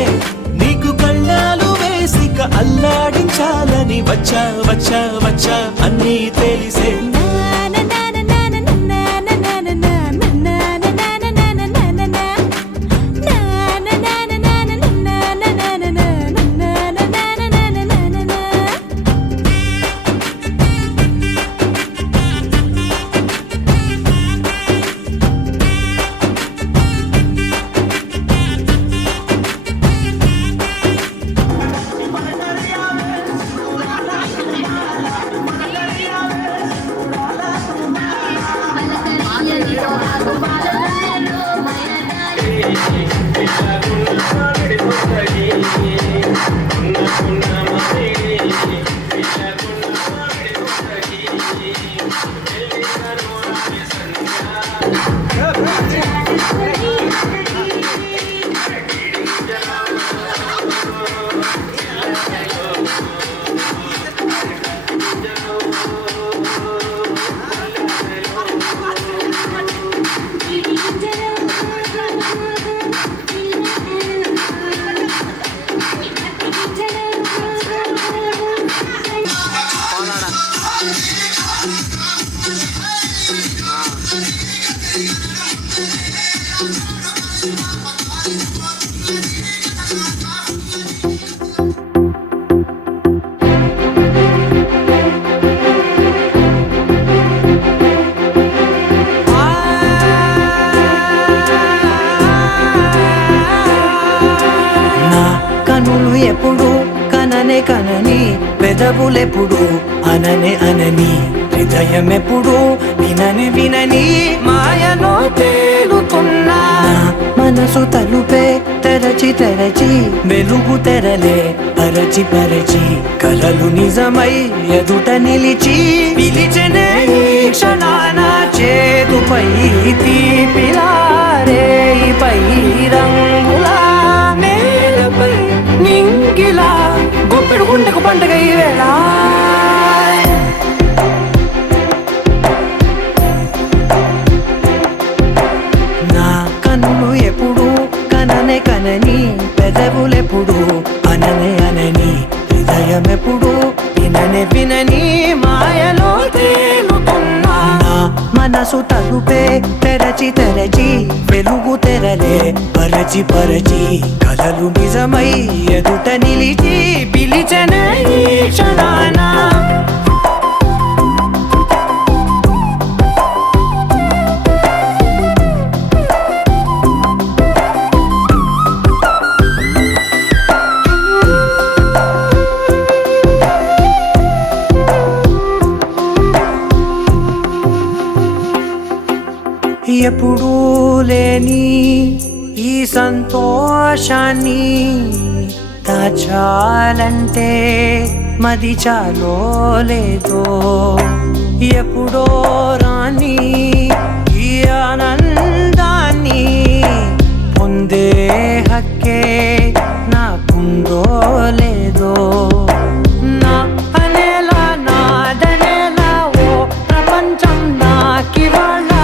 నీకు కళ్ళాలు వేసిక అల్లాడించాలని వచ్చా వచ్చా వచ్చా అన్నీ తెలిసే ఎప్పుడు కననే కనని పెదవులెప్పుడు అననే అనని హృదయం ఎప్పుడు వినని వినని మాయలో తేలుతున్నా మనసు తలుపే తెరచి తెరచి వెలుగు తెరలే పరచి పరచి కలలు నిజమై ఎదుట నిలిచి పిలిచెనే ఈ క్షణాన చేతుపై తీపిలారే పై రంగులా నేలపై నింగిలా గుప్పెడు గుండెకు పండగ ఈ వేళ నా కన్నులు ఎప్పుడు కననే కనని పెదవులెప్పుడు అననే అనని హృదయం ఎప్పుడు విననే వినని మాయలో తేలుతున్నా మనసు తలుపే తెరచి తెరచి వెలుగు తెరలే పరచి పరచి కలలు నిజమై ఎదుట నిలిచి పిలిచెనే ఈ క్షణాన ఎప్పుడూ లేని ఈ సంతోషాన్ని దాచాలంటే మది చాలో లేదో ఎప్పుడో రాని ఈ ఆనందాన్ని పొందే హక్కే నాకుందో లేదో నా అనేలా నాదనేలా ఓ ప్రపంచం నాకివాళ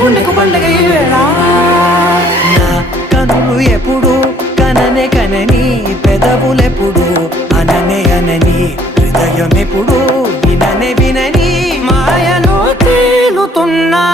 గుండెకు పండగ ఈ వేళ నా కనులు ఎప్పుడు కననే కనని పెదవులెప్పుడు అననే అనని హృదయం ఎప్పుడు విననే వినని మాయలో తేలుతున్నా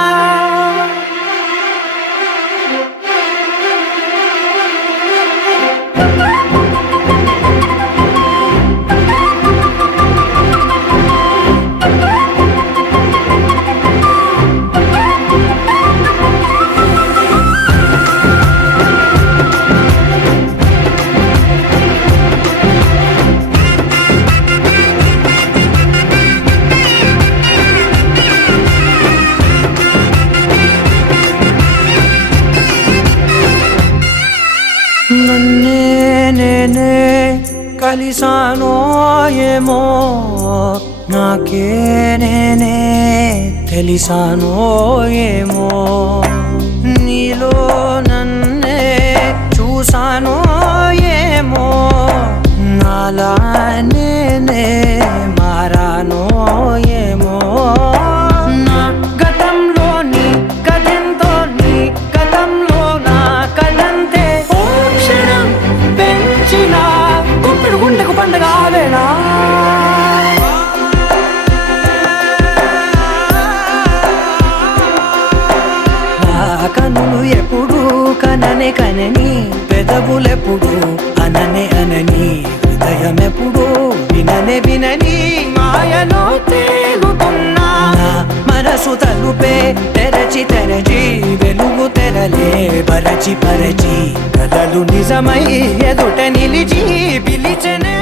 నాకే నేనే తెలిసానో ఏమో నీలో నన్నే చూసానో ఏమో నాలా నేనే మారానో ఏమో నా గతంలోని కథంతో నీ గతంలో నా కథంతే ఓ క్షణం పెంచిన గుప్పెడు గుండెకు పండుగ ఆవేనా కనులు ఎప్పుడు కననే కనని పెదవులెప్పుడు అననే అనని హృదయం ఎప్పుడు విననే వినని మాయలో తేలుతున్నా నా మనసు తలుపే తెరచి తెరచి వెలుగు తెరలే పరచి పరచి కలలు నిజమై ఎదుట నిలిచి పిలిచెనే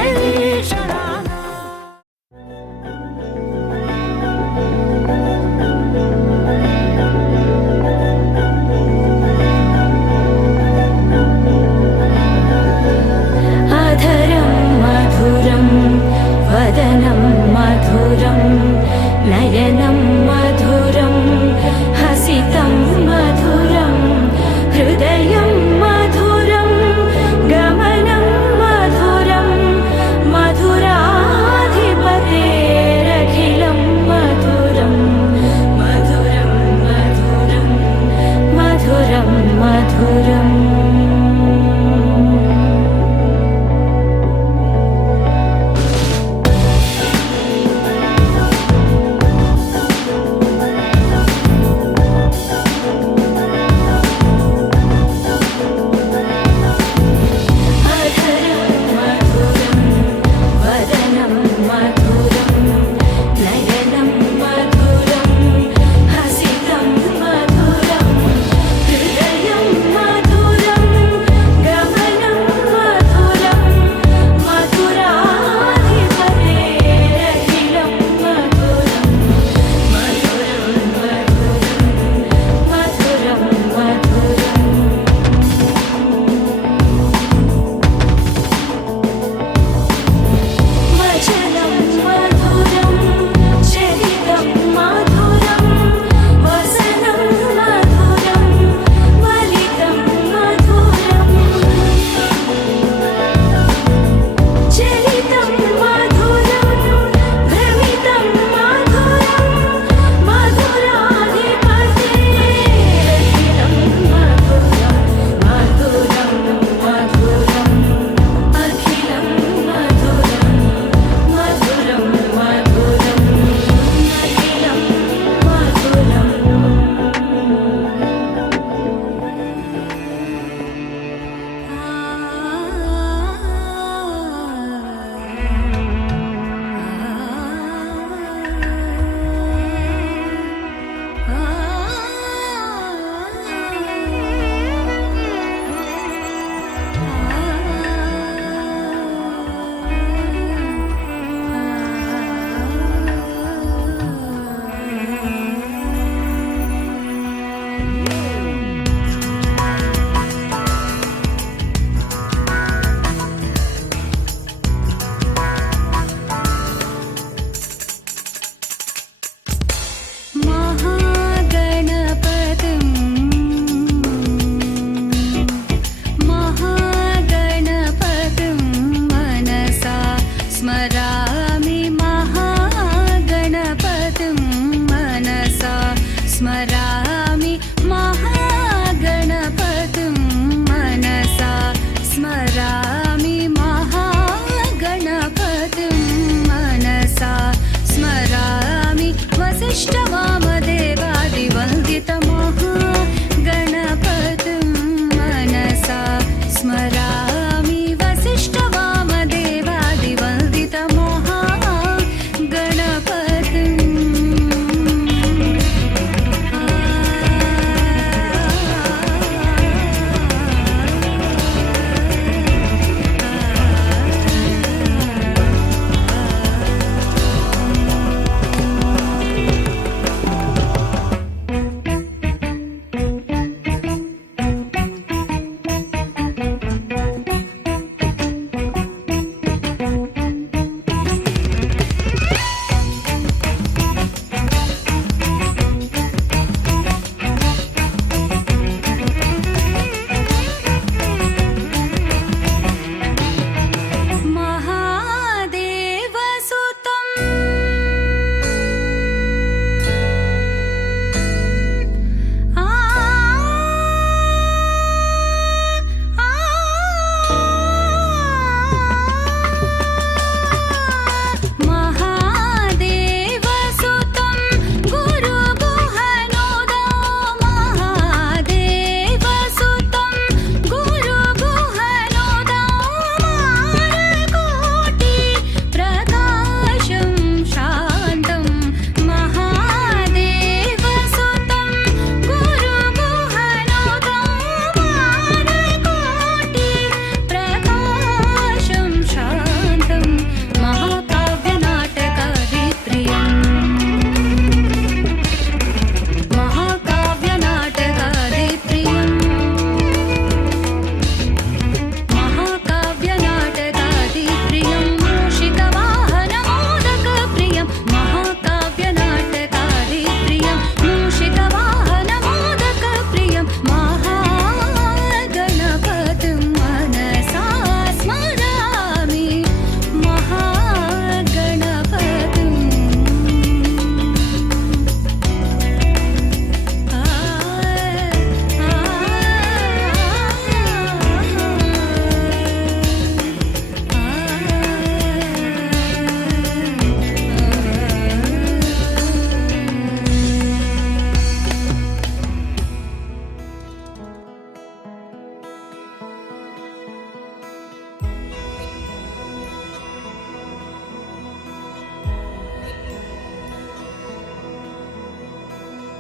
अधरं मधुरं वदनं मधुरं नयनं मधुरं हसितं मधुरं हृदयं मधुरं गमनं मधुरं मधुराधिपतेरखिलं मधुरं मधुरं मधुरं मधुरं मधुरम्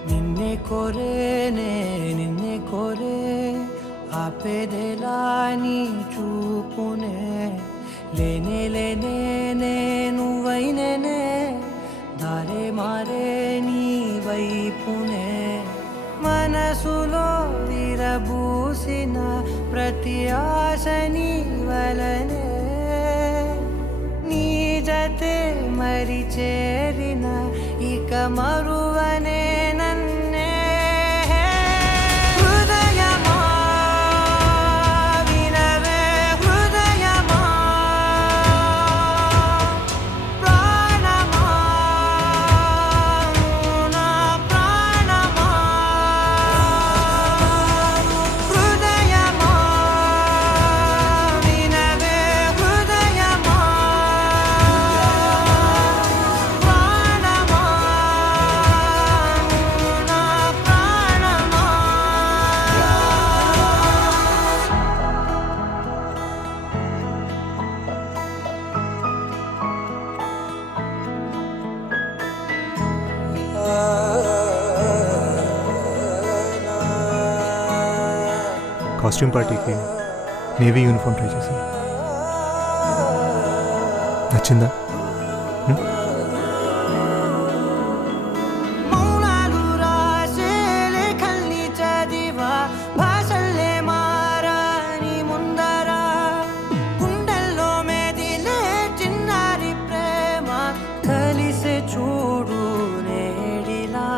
నిన్నే కోరేనే నిన్నే కోరే ఆపేదేలా నీ చూపునే లేనే లేనే నువ్వైనేనే దారే మారే నీ వైపునే మనసులో విరబూసిన ప్రతి ఆశ నీ వలనే నీ జతే మరి చేరిన ఇక మరువనే నన్నే హృదయమా వినవే హృదయమా ప్రాణమా నా ప్రాణమా హృదయమా వినవే హృదయమా ప్రాణమా నా ప్రాణమా కాస్ట్యూమ్ పార్టీకి నేవీ యూనిఫామ్ ట్రై చేశాను. నచ్చిందా? మౌనాలు రాసే లేఖల్ని చదివా భాషల్లే మారాని ముందరా గుండెల్లో మెదిలే చిన్నారి ప్రేమ కలిసే చూడు నేడిలా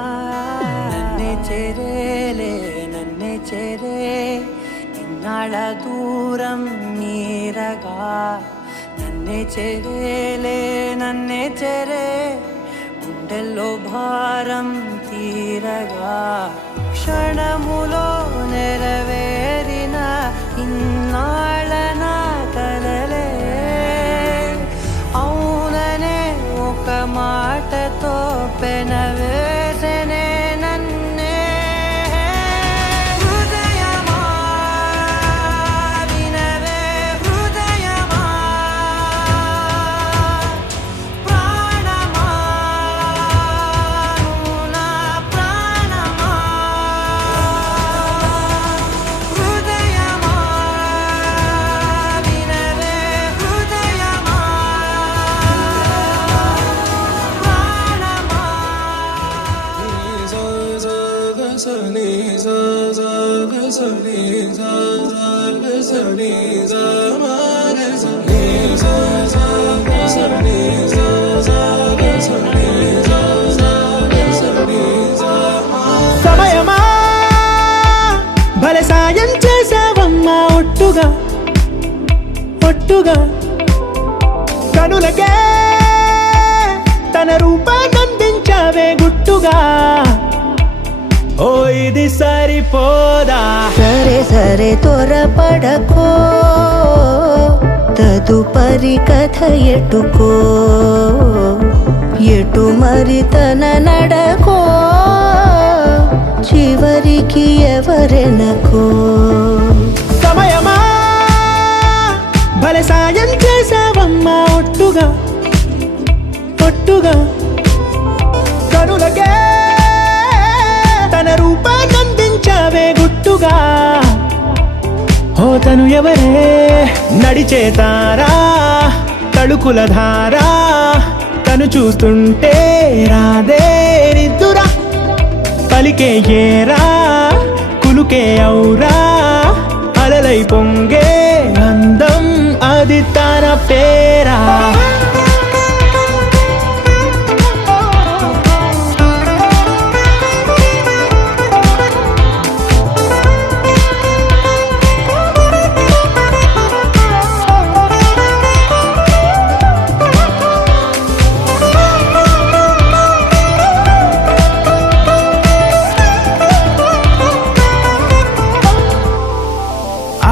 నన్నే చేరే ఇన్నాళ్ళ దూరం మీరగా నన్నే చేరే గుండెల్లో భారం తీరగా క్షణములో నెరవేరిన ఇన్నాళ్ళ నా కలలే అవుననే ఒక మాటతో పెనవేసనే నన్నే హృదయమా వినవే హృదయమా ప్రాణమా నా ప్రాణమా హృదయమా వినవే హృదయమా సమయమా భలే సాయం చేసావమ్మా ఒట్టుగా ఒట్టుగా కనులకే తన రూపాన్నందించావే గుట్టుగా ఓ ఇది సరిపోదా సరే సరే త్వరపడకో తదుపరి కథ ఎటుకో ఎటు మరి తన నడకో చివరికి ఎవరెనకో సమయమా భలే సాయం చేసావమ్మా ఒట్టుగా ఒట్టుగా కనులకే తన రూపాన్నందించావే గుట్టుగా ఓ తను ఎవరే నడిచే తారా తడుకుల ధారా తను చూస్తుంటే రాదే నిద్దురా పలికే ఏరా కులుకే ఔరా అలలై పొంగే అందం అది తన పేరా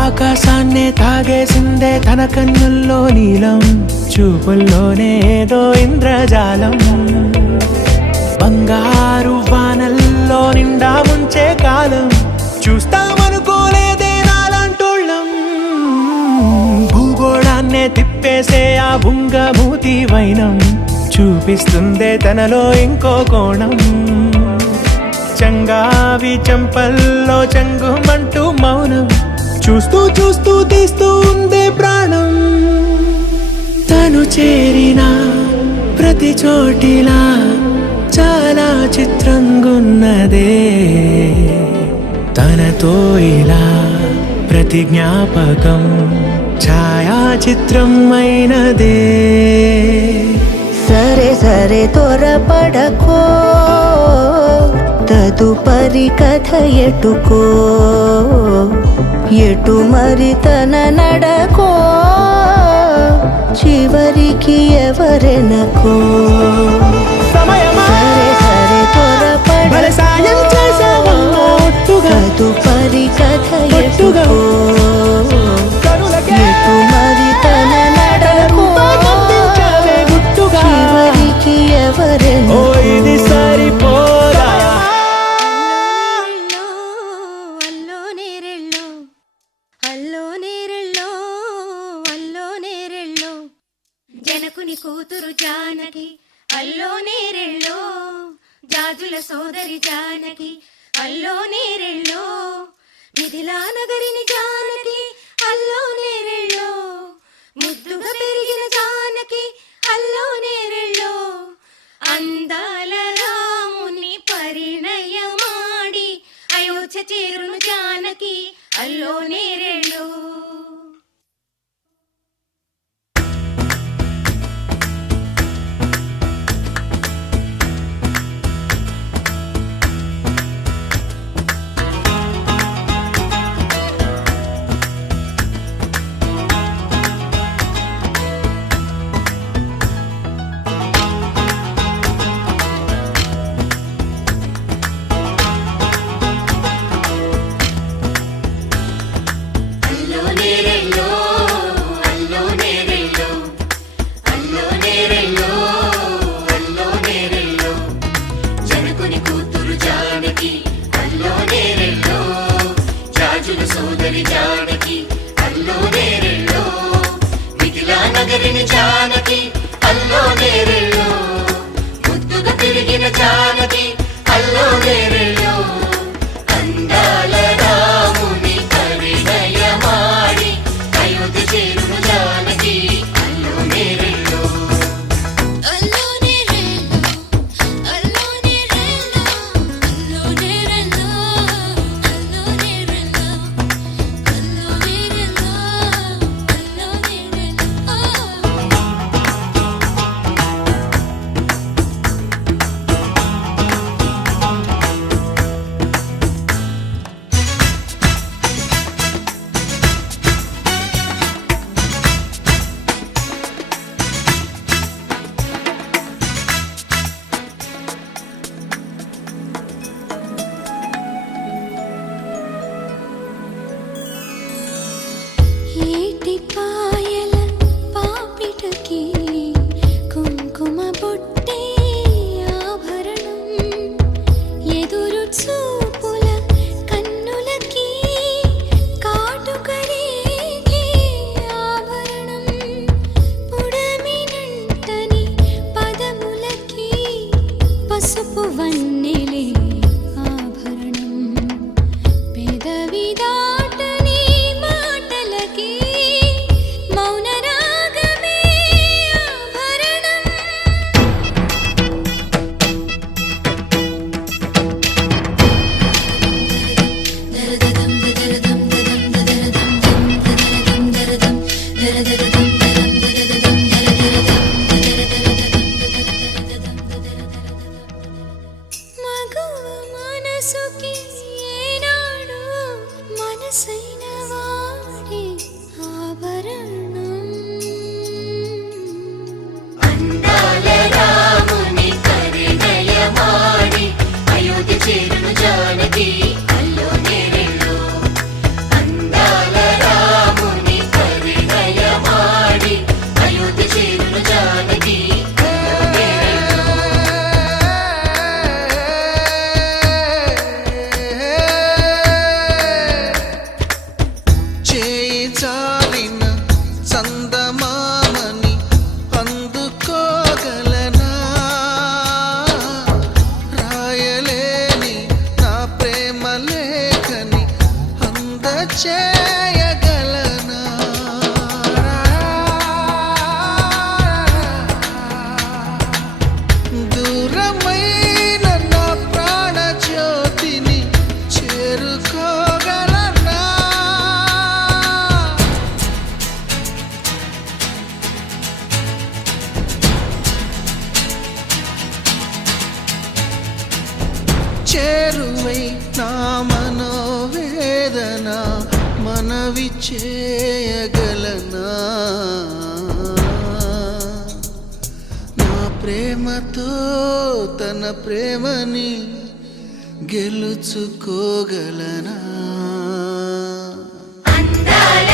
ఆకాశాన్నే తాగేసిందే తన కన్నుల్లో నీలం చూపుల్లోనే ఏదో ఇంద్రజాలం బంగారు వానల్లో నిండా ముంచే కాలం చూస్తామనుకోలేదే నాలంటోళ్ళం భూగోళాన్నే తిప్పేసే ఆ బుంగమూతి వైనం చూపిస్తుందే తనలో ఇంకో కోణం గులాబీ చెంపల్లో చెంగుమంటూ మౌనం చూస్తూ చూస్తూ తీస్తూ ఉందే ప్రాణం తను చేరిన ప్రతి చోటిలా చాలా చిత్రంగున్నదే తనతో ఇలా ప్రతి జ్ఞాపకం ఛాయాచిత్రం అయినదే సరే సరే త్వరపడకో తదుపరి కథ ఎటుకో ఎటు మరి తన నడకో చివరికి ఎవరెనకో సరే సరే త్వరపడకో తదుపరి కథ ఎటుకో ఎటు మరి తన నడకో చివరికి ఎవరెనకో ఇది సరిపోదా అల్లో నేరెళ్ళో అల్లో నేరెళ్ళో అల్లో నేరెళ్ళో జనకుని కూతురు జానకి అల్లో నేరెళ్ళో జాజుల సోదరి జానకి అల్లో నేరెళ్ళో మిథిలా నగరిని జానకి అల్లో నేరెళ్ళో ముద్దుగా పెరిగిన జానకి అల్లో నేరెళ్ళో అందాల రాముని పరిణయమాడి అయోధ్య చేరును జానకి అల్లో నేరెళ్ళో సోదరి జానకి అల్లో నేరెళ్ళో మిథిలా నగరిని జానకి అల్లో నేరెళ్ళో ముద్దుగా పెరిగిన జానకి అల్లో నేరెళ్ళో అందాల రాముని పరిణయమాడి అయోధ్య చేరును జానకి అల్లో నేరెళ్ళో అల్లో నేరెళ్ళో అల్లో నేరెళ్ళో అల్లో నేరెళ్ళో అల్లో నేరెళ్ళో అల్లో నేరెళ్ళో అల్లో నేరెళ్ళో ఏటి పాయల పాపిటకి కుంకుమ బొట్టే ఆభరణం ఎదురు చూపుల కన్నులకి కాటుకరేగే ఆభరణం పుడమినంటని పదములకి పసుపు వన్నెలే ఆభరణం పెదవి దాటని మాటలకి మౌన రాగమే ఆభరణం దరదం దరదం దరదం దరదం దరదం దరదం మగవ మనసుకి ఏనాడు మనసైన వాడే ఆభరణం అందాల రాముని పరిణయమాడి అయోధ్య చేరును జానకి అల్లో నేరెళ్ళో అందాల రాముని పరిణయమాడి అయోధ్య చేరును జానకి అల్లో నేరెళ్ళో చేయగలనా దూరమైన నా ప్రాణ జ్యోతిని చేరుకోగలనా చేరువై నా మనోవేదన మనవి చేయగలనా నా ప్రేమతో తన ప్రేమని గెలుచుకోగలనా అందాల